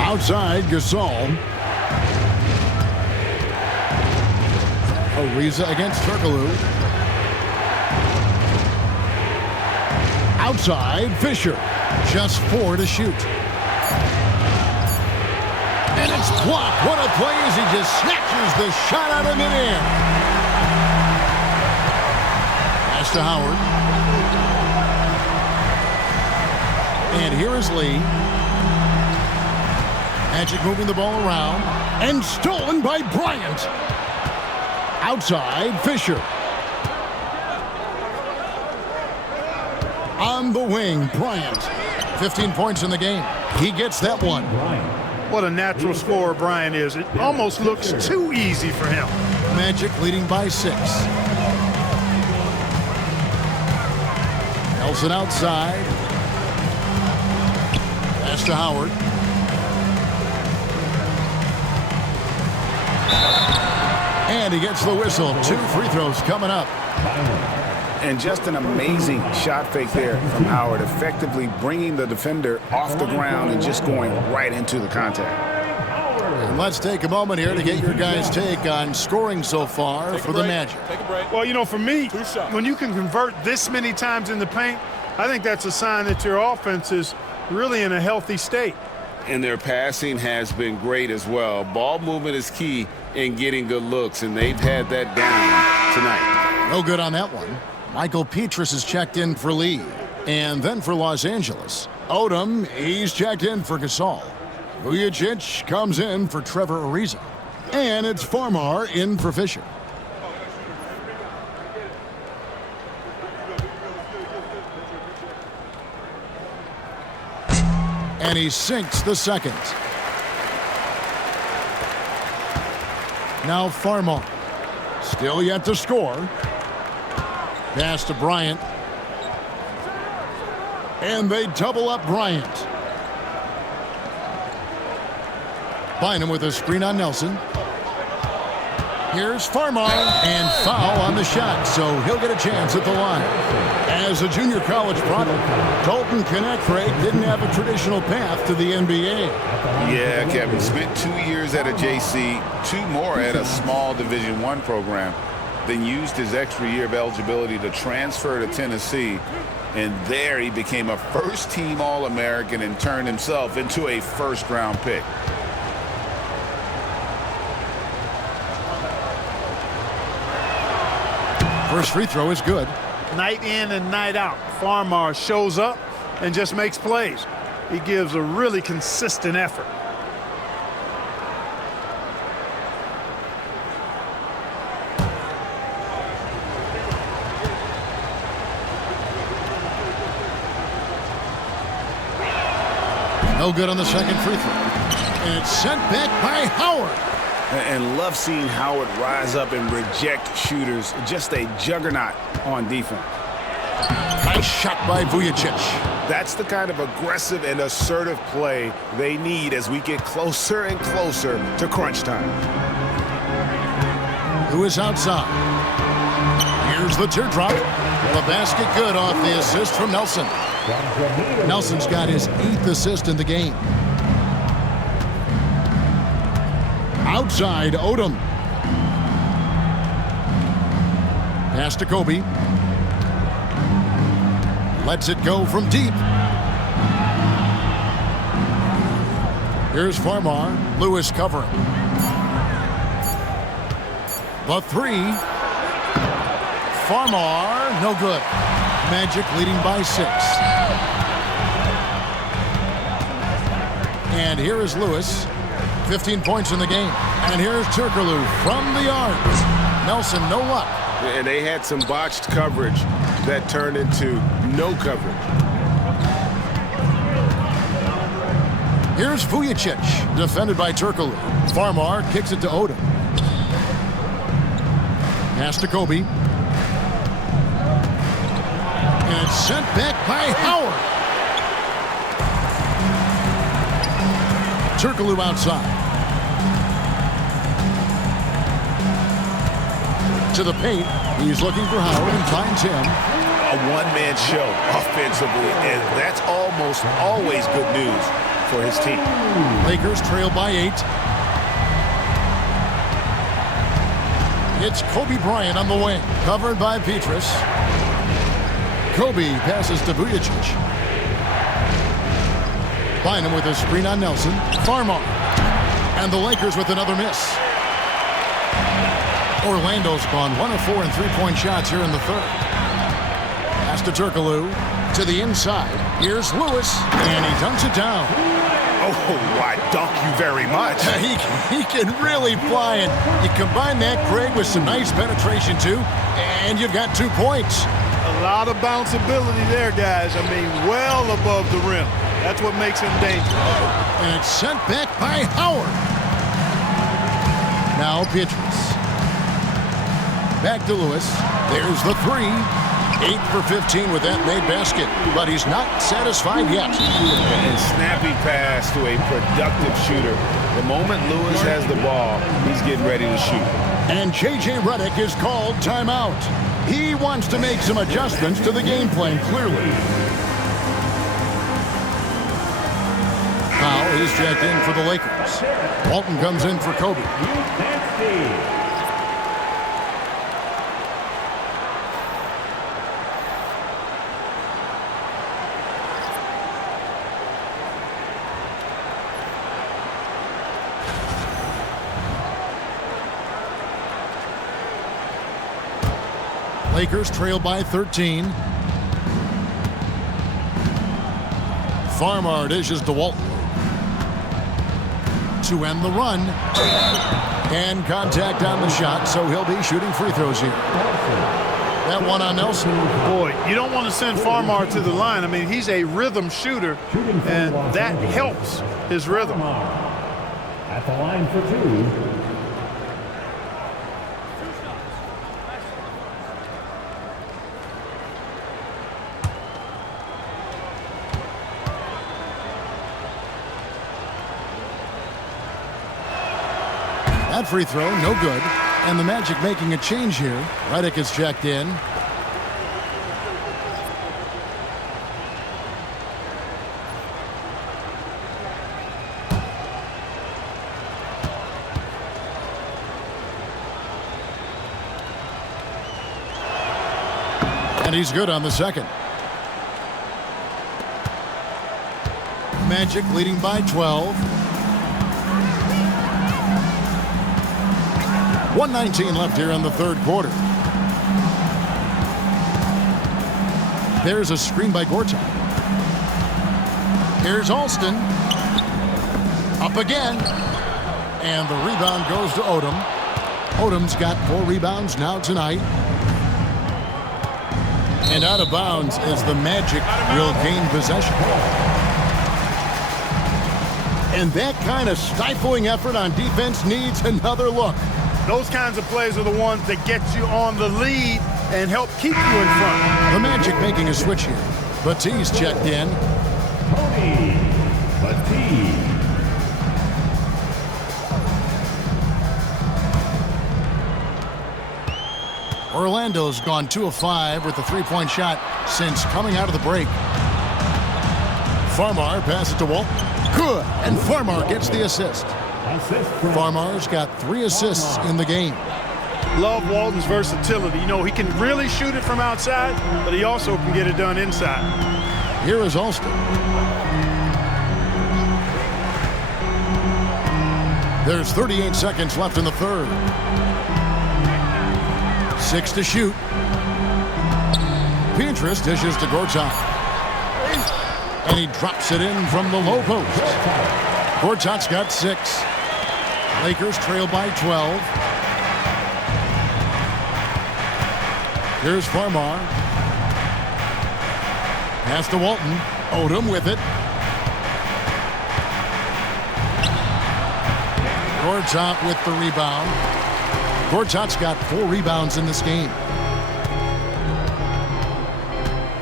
Outside, Gasol. Ariza against Turkoglu. Outside, Fisher. Just 4 to shoot. And it's blocked. What a play as he just snatches the shot out of midair. Pass to Howard. And here is Lee. Magic moving the ball around. And stolen by Bryant. Outside, Fisher. On the wing, Bryant. 15 points in the game. He gets that one. What a natural scorer Bryant is. It almost looks too easy for him. Magic leading by 6. Nelson outside. Pass to Howard. And he gets the whistle. 2 free throws coming up. And just an amazing shot fake there from Howard, effectively bringing the defender off the ground and just going right into the contact. And let's take a moment here to get your guys' take on scoring so far for the Magic. Take a break. Well, you know, for me, when you can convert this many times in the paint, I think that's a sign that your offense is really in a healthy state. And their passing has been great as well. Ball movement is key in getting good looks, and they've had that down tonight. No good on that one. Michael Petrus is checked in for Lee. And then for Los Angeles, Odom, he's checked in for Gasol. Vujacic comes in for Trevor Ariza. And it's Farmar in for Fisher. And he sinks the second. Now Farmar. Still yet to score. Pass to Bryant. And they double up Bryant. Bynum with a screen on Nelson. Here's Farmar, and foul on the shot, so he'll get a chance at the line. As a junior college product, Dalton Connect Craig didn't have a traditional path to the NBA. Yeah, Kevin, spent 2 years at a JC, 2 more at a small Division I program, then used his extra year of eligibility to transfer to Tennessee, and there he became a first-team All-American and turned himself into a first-round pick. First free throw is good. Night in and night out, Farmar shows up and just makes plays. He gives a really consistent effort. No good on the second free throw. And it's sent back by Howard. And love seeing Howard rise up and reject shooters. Just a juggernaut on defense. Nice shot by Vujacic. That's the kind of aggressive and assertive play they need as we get closer and closer to crunch time. Who is outside? Here's the teardrop. The basket good off the assist from Nelson. Nelson's got his 8th assist in the game. Outside, Odom. Pass to Kobe. Lets it go from deep. Here's Farmar. Lewis covering. The three. Farmar, no good. Magic leading by 6. And here is Lewis. 15 points in the game. And here's Turkoglu from the arms. Nelson, no luck. And they had some botched coverage that turned into no coverage. Here's Vujacic, defended by Turkoglu. Farmar kicks it to Odom. Pass to Kobe. And it's sent back by Howard. Turkoglu outside. To the paint. He's looking for Howard and finds him. A one-man show offensively, and that's almost always good news for his team. Lakers trail by 8. It's Kobe Bryant on the wing, covered by Petrus. Kobe passes to Vujacic. Bynum with a screen on Nelson. Farmar. And the Lakers with another miss. Orlando's gone 1 of 4 in three-point shots here in the third. Pass to Turkoglu. To the inside. Here's Lewis. And he dunks it down. Oh, why dunk you very much. He can really fly, and you combine that, Craig, with some nice penetration, too, and you've got 2 points. A lot of bounceability there, guys. I mean, well above the rim. That's what makes him dangerous. And it's sent back by Howard. Now Petrus. Back to Lewis. There's the 3. 8 for 15 with that made basket, but he's not satisfied yet. And snappy pass to a productive shooter. The moment Lewis has the ball, he's getting ready to shoot. And J.J. Redick is called timeout. He wants to make some adjustments to the game plan, clearly. Now he's checked in for the Lakers. Walton comes in for Kobe. Lakers trail by 13. Farmar dishes to Walton to end the run. And contact on the shot, so he'll be shooting free throws here. That one on Nelson. Boy, you don't want to send Farmar to the line. I mean, he's a rhythm shooter, and that helps his rhythm. At the line for 2. That free throw, no good. And the Magic making a change here. Redick is checked in. And he's good on the second. Magic leading by 12. 1:19 left here in the third quarter. There's a screen by Gortat. Here's Alston. Up again. And the rebound goes to Odom. Odom's got 4 rebounds now tonight. And out of bounds as the Magic will gain possession. And that kind of stifling effort on defense needs another look. Those kinds of plays are the ones that get you on the lead and help keep you in front. The Magic making a switch here. Batiste checked in. Cody Batiste. Orlando's gone 2 of 5 with the 3-point shot since coming out of the break. Farmar passes to Walton. Good. And Farmar gets the assist. Farmar's got 3 assists in the game. Love Walton's versatility. You know, he can really shoot it from outside, but he also can get it done inside. Here is Alston. There's 38 seconds left in the third. 6 to shoot. Pietrus dishes to Gortat. And he drops it in from the low post. Gortat's got 6. Lakers trail by 12. Here's Farmar. Pass to Walton. Odom with it. Gortat with the rebound. Gortat's got 4 rebounds in this game.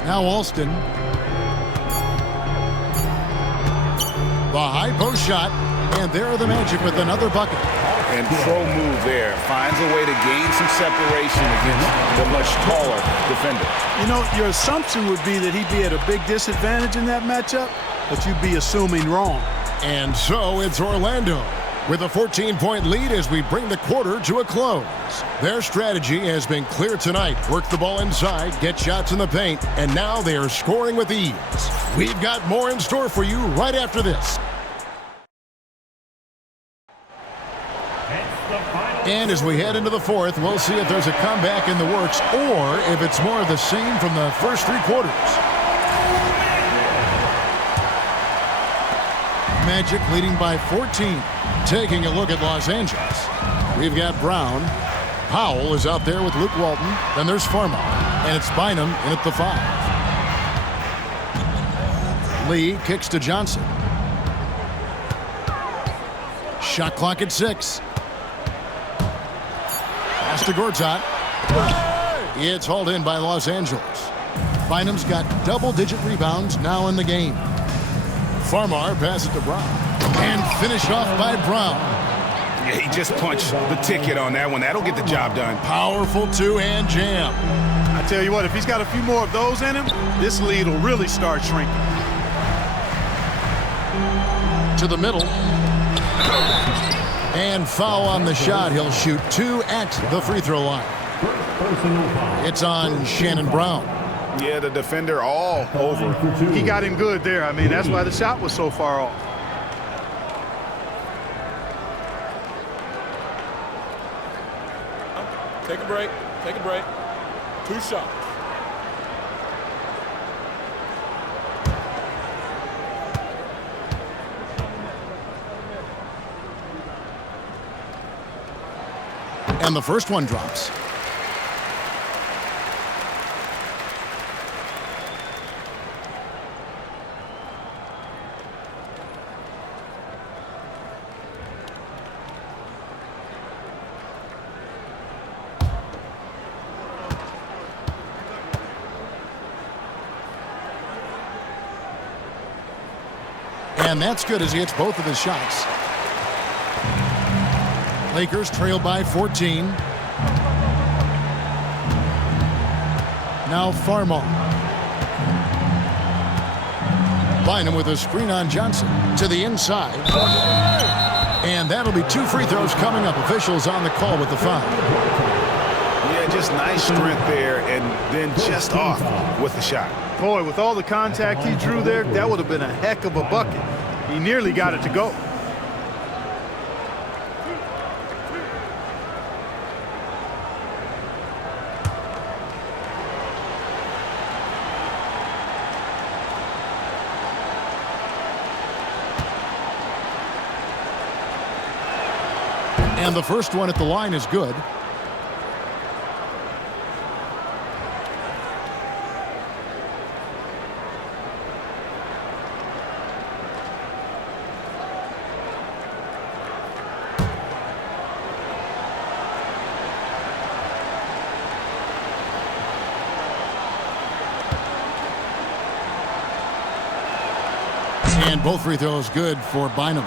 Now Alston. The high post shot. And there are the Magic with another bucket. And pro move there. Finds a way to gain some separation against the much taller defender. You know, your assumption would be that he'd be at a big disadvantage in that matchup, but you'd be assuming wrong. And so it's Orlando with a 14-point lead as we bring the quarter to a close. Their strategy has been clear tonight. Work the ball inside, get shots in the paint, and now they are scoring with ease. We've got more in store for you right after this. And as we head into the fourth, we'll see if there's a comeback in the works or if it's more of the same from the first 3 quarters. Magic leading by 14. Taking a look at Los Angeles. We've got Brown. Powell is out there with Luke Walton. Then there's Farmar. And it's Bynum in at the 5. Lee kicks to Johnson. Shot clock at 6. Pass to Gortat. It's hauled in by Los Angeles. Bynum's got double-digit rebounds now in the game. Farmar passes to Brown. And finished off by Brown. Yeah, he just punched the ticket on that one. That'll get the job done. Powerful 2-hand jam. I tell you what, if he's got a few more of those in him, this lead will really start shrinking. To the middle. And foul on the shot. He'll shoot 2 at the free throw line. It's on Shannon Brown. Yeah, the defender all over. He got him good there. I mean, that's why the shot was so far off. Take a break. Take a break. 2 shots. And the first one drops. And that's good as he hits both of his shots. Lakers trail by 14. Now Farmar. Bynum with a screen on Johnson to the inside. And that'll be 2 free throws coming up. Officials on the call with the foul. Yeah, just nice strength there, and then just off with the shot. Boy, with all the contact he drew there, that would have been a heck of a bucket. He nearly got it to go. And the first one at the line is good. And both free throws good for Bynum.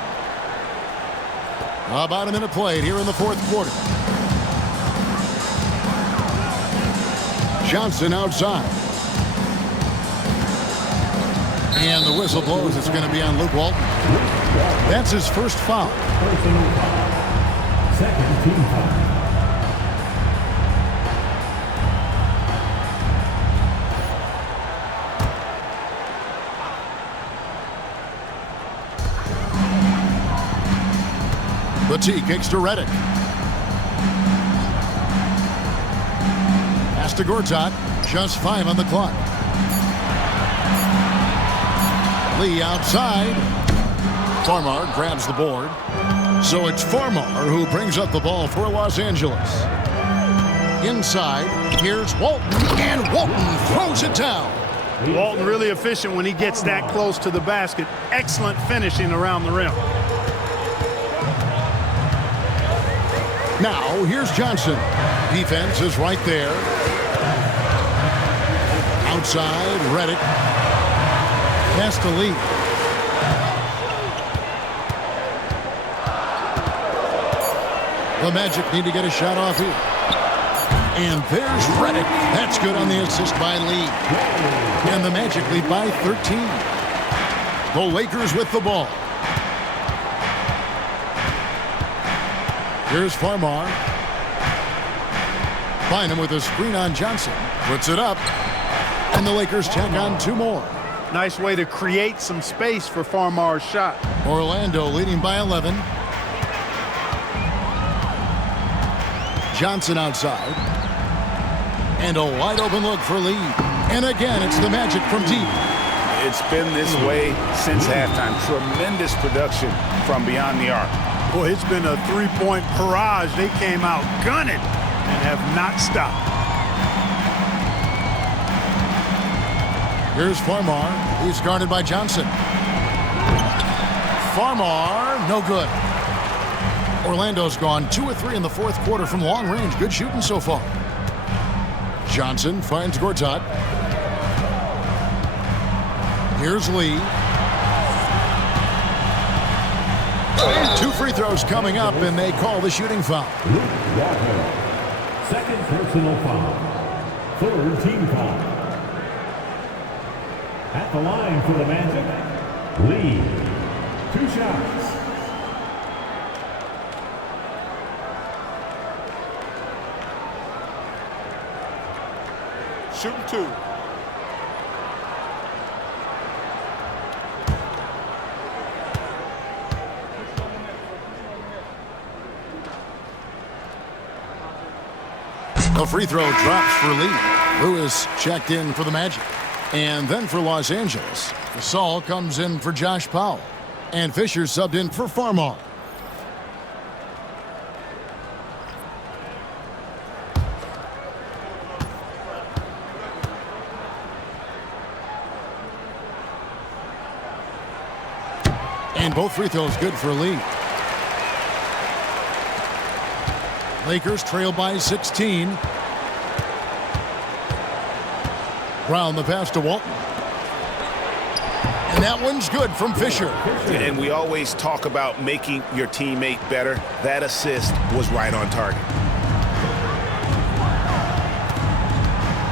About a minute played here in the fourth quarter. Johnson outside. And the whistle blows. It's going to be on Luke Walton. That's his first foul. Personal foul. Second team foul. T kicks to Redick. Pass to Gortat. Just 5 on the clock. Lee outside. Farmar grabs the board. So it's Farmar who brings up the ball for Los Angeles. Inside, here's Walton, and Walton throws it down. Walton really efficient when he gets that close to the basket. Excellent finishing around the rim. Now, here's Johnson. Defense is right there. Outside, Redick. Pass to Lee. The Magic need to get a shot off here. And there's Redick. That's good on the assist by Lee. And the Magic lead by 13. The Lakers with the ball. Here's Farmar. Bynum with a screen on Johnson. Puts it up. And the Lakers tack on 2 more. Nice way to create some space for Farmar's shot. Orlando leading by 11. Johnson outside. And a wide open look for Lee. And again, it's the Magic from deep. It's been this way since halftime. Tremendous production from beyond the arc. Boy, it's been a 3-point barrage. They came out gunning and have not stopped. Here's Farmar. He's guarded by Johnson. Farmar, no good. Orlando's gone 2 of 3 in the fourth quarter from long range. Good shooting so far. Johnson finds Gortat. Here's Lee. 2 free throws coming up, and they call the shooting foul. Second personal foul. Third team foul. At the line for the Magic, Lee. 2 shots. Shooting 2. The free throw drops for Lee. Lewis checked in for the Magic. And then for Los Angeles, Gasol comes in for Josh Powell. And Fisher subbed in for Farmar. And both free throws good for Lee. Lakers trail by 16. Brown the pass to Walton. And that one's good from Fisher. And we always talk about making your teammate better. That assist was right on target.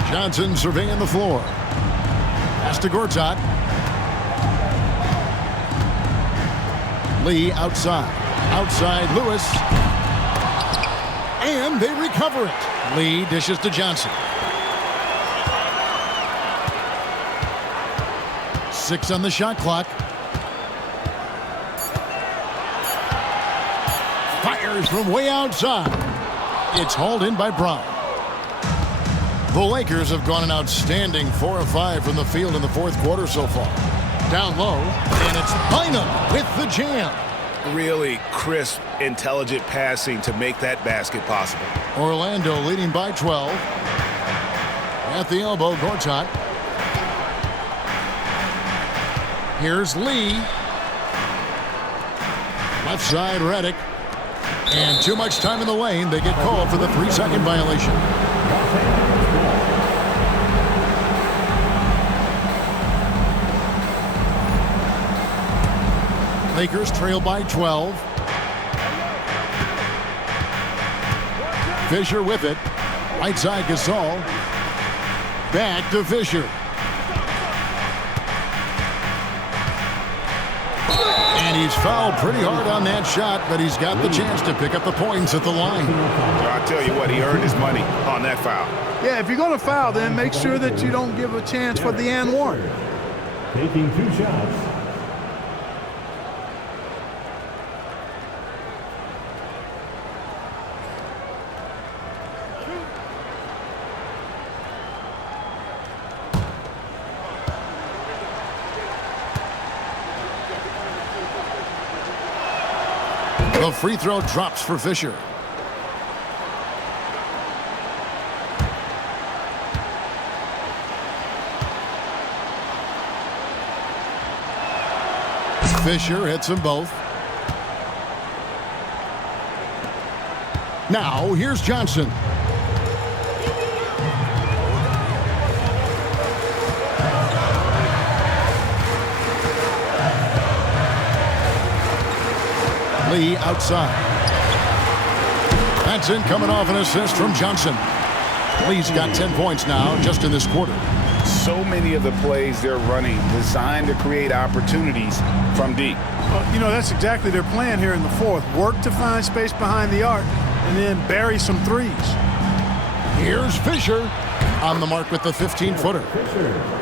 Johnson surveying the floor. Pass to Gortat. Lee outside. Outside Lewis. And they recover it. Lee dishes to Johnson. 6 on the shot clock. Fires from way outside. It's hauled in by Brown. The Lakers have gone an outstanding 4 of 5 from the field in the fourth quarter so far. Down low, and it's Bynum with the jam. Really crisp, intelligent passing to make that basket possible. Orlando leading by 12. At the elbow, Gortat. Here's Lee. Left side, Redick. And too much time in the lane. They get called for the 3-second violation. Lakers trail by 12. Fisher with it. Right side, Gasol. Back to Fisher. And he's fouled pretty hard on that shot, but he's got the chance to pick up the points at the line. I'll tell you what, he earned his money on that foul. Yeah, if you're going to foul, then make sure that you don't give a chance for the and one. Taking 2 shots. The free throw drops for Fisher. Fisher hits them both. Now here's Johnson. Lee outside. That's in, coming off an assist from Johnson. Lee's got 10 points now just in this quarter. So many of the plays they're running designed to create opportunities from deep. You know, that's exactly their plan here in the fourth. Work to find space behind the arc and then bury some threes. Here's Fisher on the mark with the 15-footer.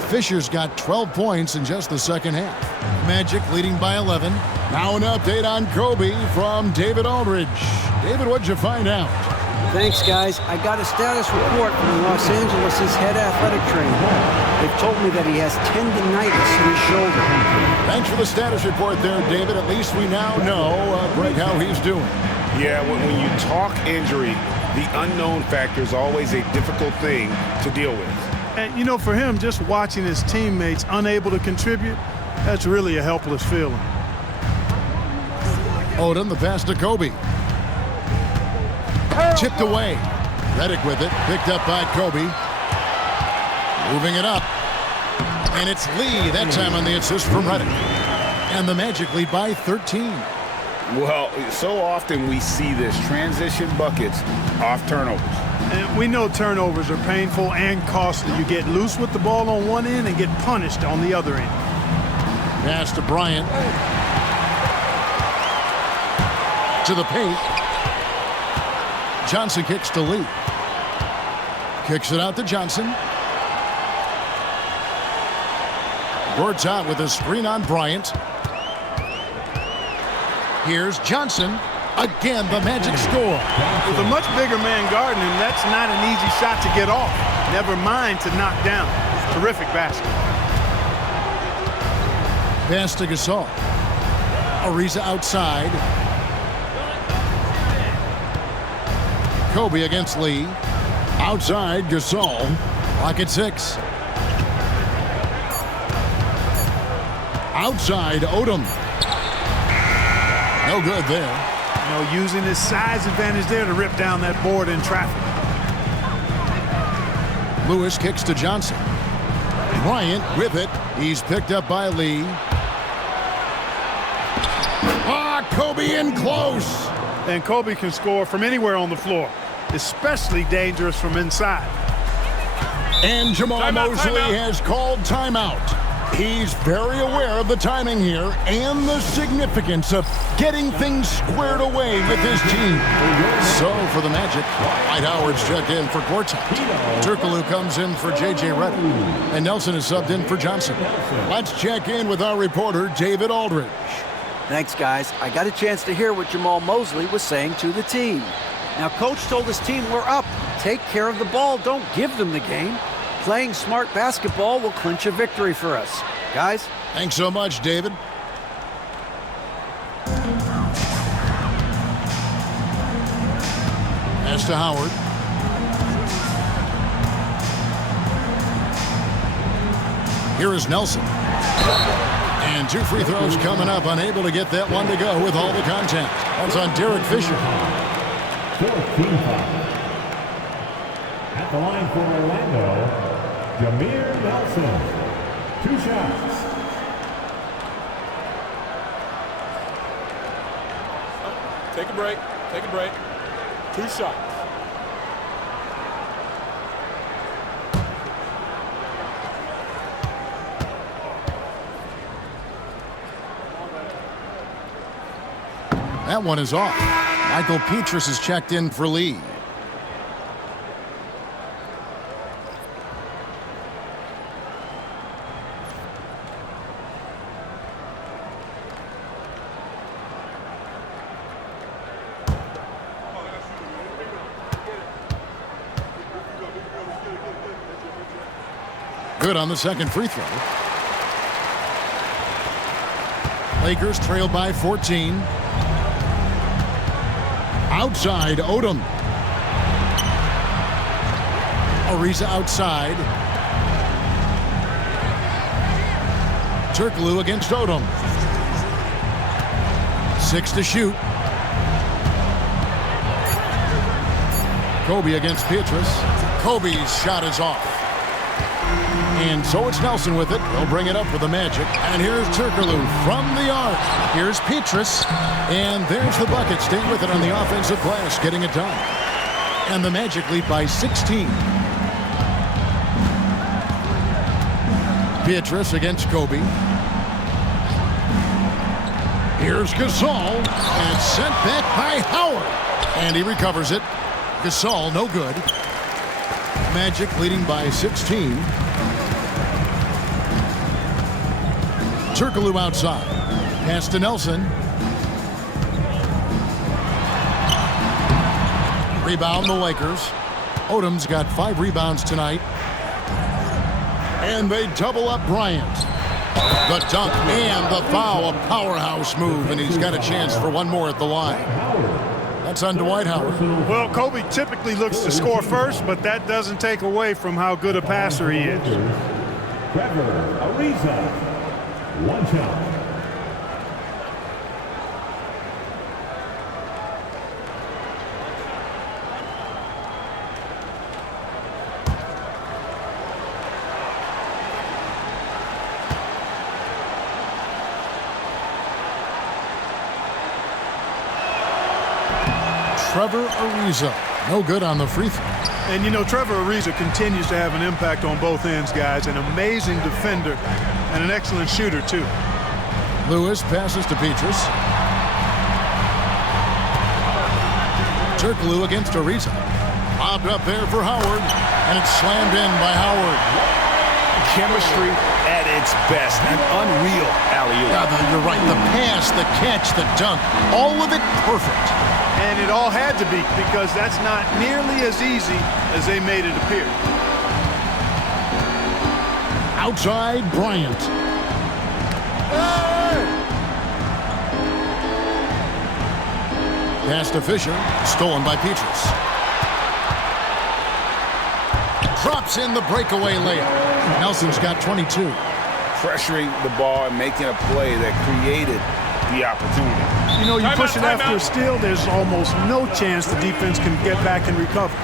Fisher's got 12 points in just the second half. Magic leading by 11. Now an update on Kobe from David Aldridge. David, what'd you find out? Thanks, guys. I got a status report from Los Angeles' head athletic trainer. They've told me that he has tendinitis in his shoulder. Thanks for the status report there, David. At least we now know, Greg, how he's doing. Yeah, when you talk injury, the unknown factor is always a difficult thing to deal with. And, you know, for him, just watching his teammates unable to contribute, that's really a helpless feeling. Odom, the pass to Kobe. Chipped away. Redick with it. Picked up by Kobe. Moving it up. And it's Lee that time on the assist from Redick. And the Magic lead by 13. Well, so often we see this transition buckets off turnovers. And we know turnovers are painful and costly. You get loose with the ball on one end and get punished on the other end. Pass to Bryant. To the paint. Johnson kicks to Lee. Kicks it out to Johnson. Gortat with a screen on Bryant. Here's Johnson. Again, the Magic score. With a much bigger man guarding him, that's not an easy shot to get off. Never mind to knock down. Terrific basket. Pass to Gasol. Ariza outside. Kobe against Lee. Outside, Gasol. Lock at 6. Outside, Odom. No good there. You know, using his size advantage there to rip down that board in traffic. Lewis kicks to Johnson. Bryant with it. He's picked up by Lee. Kobe in close. And Kobe can score from anywhere on the floor, especially dangerous from inside. And Jamal Mosley has called timeout. He's very aware of the timing here and the significance of getting things squared away with his team. So for the Magic, Dwight Howard's checked in for courtside. Turkoglu comes in for J.J. Redick. And Nelson is subbed in for Johnson. Let's check in with our reporter, David Aldridge. Thanks, guys. I got a chance to hear what Jamal Mosley was saying to the team. Now, Coach told his team, we're up. Take care of the ball. Don't give them the game. Playing smart basketball will clinch a victory for us. Guys? Thanks so much, David. Pass to Howard. Here is Nelson. And 2 free throws coming up. Unable to get that one to go with all the contact. That's on Derek Fisher. 14 foul. At the line for Orlando, Jameer Nelson. 2 shots. Take a break. Take a break. 2 shots. That one is off. Michael Petrus is checked in for Lee. Good on the second free throw. Lakers trail by 14. Outside, Odom. Ariza outside. Turkoglu against Odom. 6 to shoot. Kobe against Petrus. Kobe's shot is off. And so it's Nelson with it. He'll bring it up for the Magic. And here's Turkoglu from the arc. Here's Petrus. And there's the bucket. Staying with it on the offensive glass, getting it done. And the Magic lead by 16. Petrus against Kobe. Here's Gasol. And sent back by Howard. And he recovers it. Gasol, no good. Magic leading by 16. Turkoglu outside. Pass to Nelson. Rebound the Lakers. Odom's got 5 rebounds tonight. And they double up Bryant. The dunk and the foul, a powerhouse move, and he's got a chance for one more at the line. That's on Dwight Howard. Well, Kobe typically looks to score first, but that doesn't take away from how good a passer he is. Trevor Ariza. 1 shot. Trevor Ariza, no good on the free throw. And you know, Trevor Ariza continues to have an impact on both ends, guys. An amazing defender and an excellent shooter, too. Lewis passes to Petrus. Turkoglu against Ariza. Lobbed up there for Howard, and it's slammed in by Howard. Chemistry at its best. An unreal alley-oop. Yeah, you're right. The pass, the catch, the dunk, all of it perfect. And it all had to be, because that's not nearly as easy as they made it appear. Outside, Bryant. Pass to Fisher, stolen by Petrus. Drops in the breakaway layup. Nelson's got 22. Pressuring the ball and making a play that created the opportunity. You know, you Time push out, it time after out. a steal, there's almost no chance the defense can get back and recover.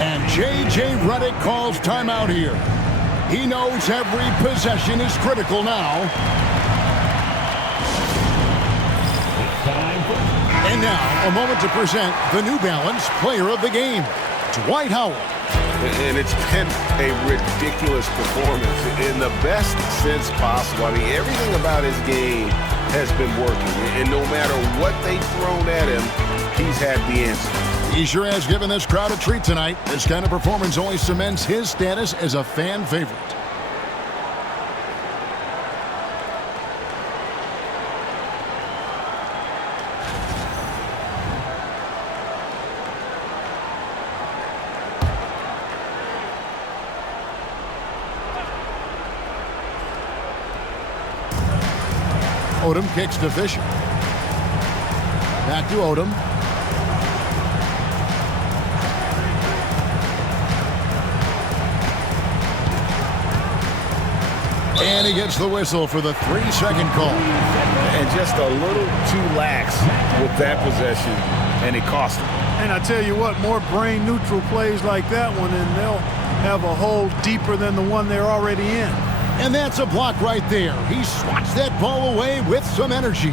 And J.J. Redick calls timeout here. He knows every possession is critical now. And now, a moment to present the New Balance Player of the Game, Dwight Howard. And it's been a ridiculous performance in the best sense possible. I mean, everything about his game has been working. And no matter what they've thrown at him, he's had the answer. He sure has given this crowd a treat tonight. This kind of performance only cements his status as a fan favorite. Odom kicks to Fisher. Back to Odom. And he gets the whistle for the 3-second call. And just a little too lax with that possession, and it cost him. And I tell you what, more brain-neutral plays like that one, and they'll have a hole deeper than the one they're already in. And that's a block right there. He swats that ball away with some energy.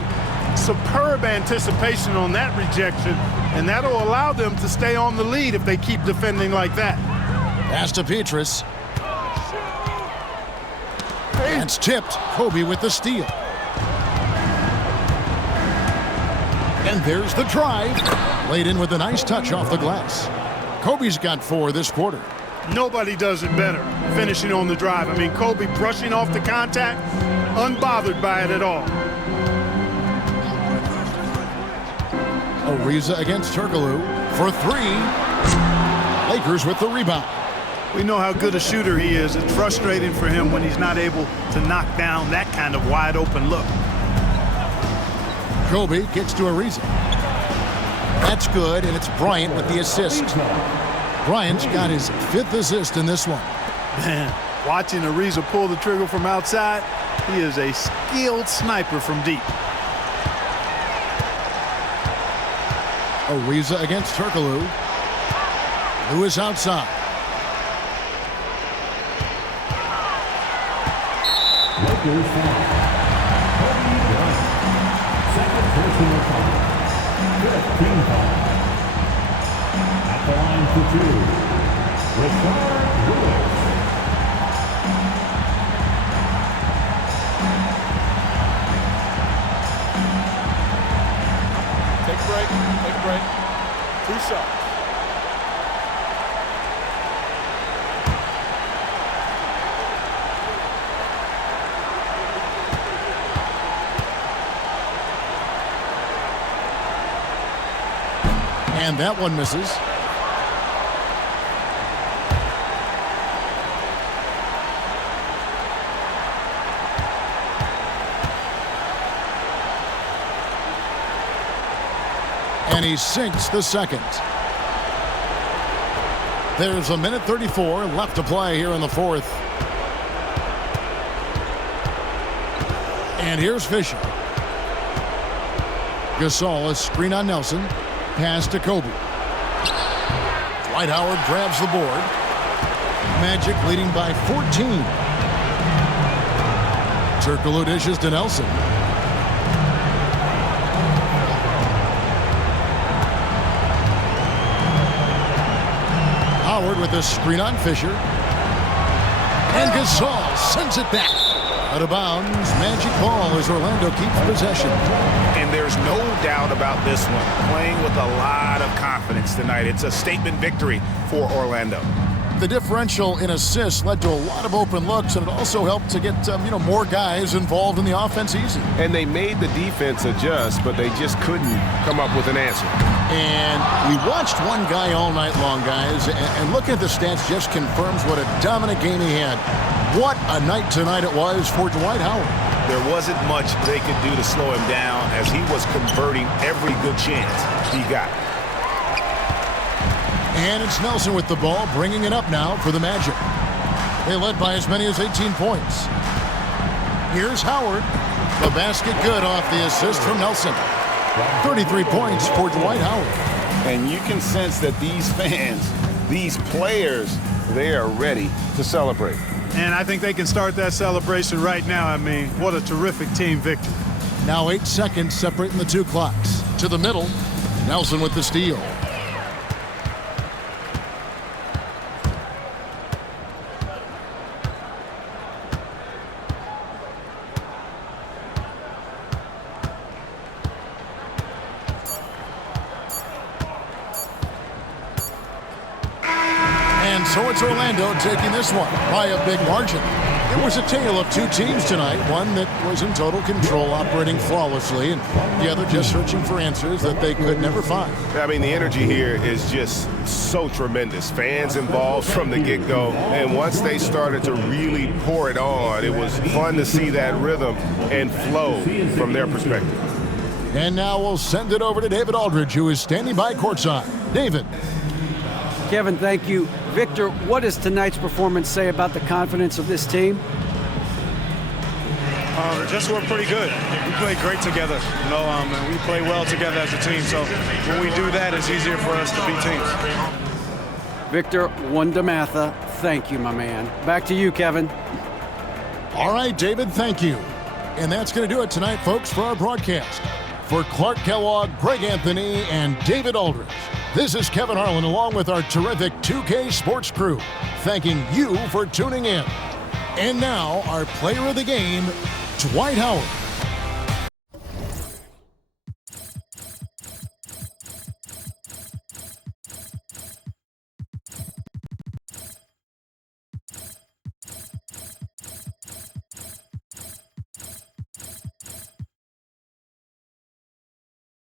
Superb anticipation on that rejection, and that'll allow them to stay on the lead if they keep defending like that. Pass to Petrus. It's tipped. Kobe with the steal. And there's the drive. Laid in with a nice touch off the glass. Kobe's got 4 this quarter. Nobody does it better, finishing on the drive. I mean, Kobe brushing off the contact, unbothered by it at all. Ariza against Turkoglu for 3. Lakers with the rebound. We know how good a shooter he is. It's frustrating for him when he's not able to knock down that kind of wide-open look. Kobe kicks to Ariza. That's good, and it's Bryant with the assist. Bryant's got his 5th assist in this one. Man, watching Ariza pull the trigger from outside, he is a skilled sniper from deep. Ariza against Turkoglu. Lewis outside. Lakers foul. Kobe Bryant. Second personal foul. 15 foul. At the line for 2. Reshade Lewis. Take a break. Take a break. 2 shots. And that one misses. And he sinks the second. There's 1:34 left to play here in the 4th. And here's Fisher. Gasol, a screen on Nelson. Pass to Kobe. Dwight Howard grabs the board. Magic leading by 14. Turkoglu dishes to Nelson. Howard with a screen on Fisher. And Gasol sends it back. Out of bounds, Magic ball as Orlando keeps possession. And there's no doubt about this one. Playing with a lot of confidence tonight. It's a statement victory for Orlando. The differential in assists led to a lot of open looks, and it also helped to get more guys involved in the offense easy. And they made the defense adjust, but they just couldn't come up with an answer. And we watched one guy all night long, guys, and looking at the stats just confirms what a dominant game he had. What a night tonight it was for Dwight Howard. There wasn't much they could do to slow him down as he was converting every good chance he got. And it's Nelson with the ball, bringing it up now for the Magic. They led by as many as 18 points. Here's Howard. The basket good off the assist from Nelson. 33 points for Dwight Howard. And you can sense that these fans, these players, they are ready to celebrate. And I think they can start that celebration right now. I mean, what a terrific team victory. Now 8 seconds separating the two clocks. To the middle, Nelson with the steal. So it's Orlando taking this one by a big margin. It was a tale of two teams tonight, one that was in total control, operating flawlessly, and the other just searching for answers that they could never find. I mean, the energy here is just so tremendous. Fans involved from the get-go, and once they started to really pour it on, it was fun to see that rhythm and flow from their perspective. And now we'll send it over to David Aldridge, who is standing by courtside. David. Kevin, thank you. Victor, what does tonight's performance say about the confidence of this team? Just we're pretty good. We play great together, and we play well together as a team. So when we do that, it's easier for us to beat teams. Victor Wondermatha, thank you, my man. Back to you, Kevin. All right, David, thank you. And that's going to do it tonight, folks, for our broadcast. For Clark Kellogg, Greg Anthony, and David Aldridge, this is Kevin Harlan along with our terrific 2K Sports crew, thanking you for tuning in. And now, our player of the game, Dwight Howard.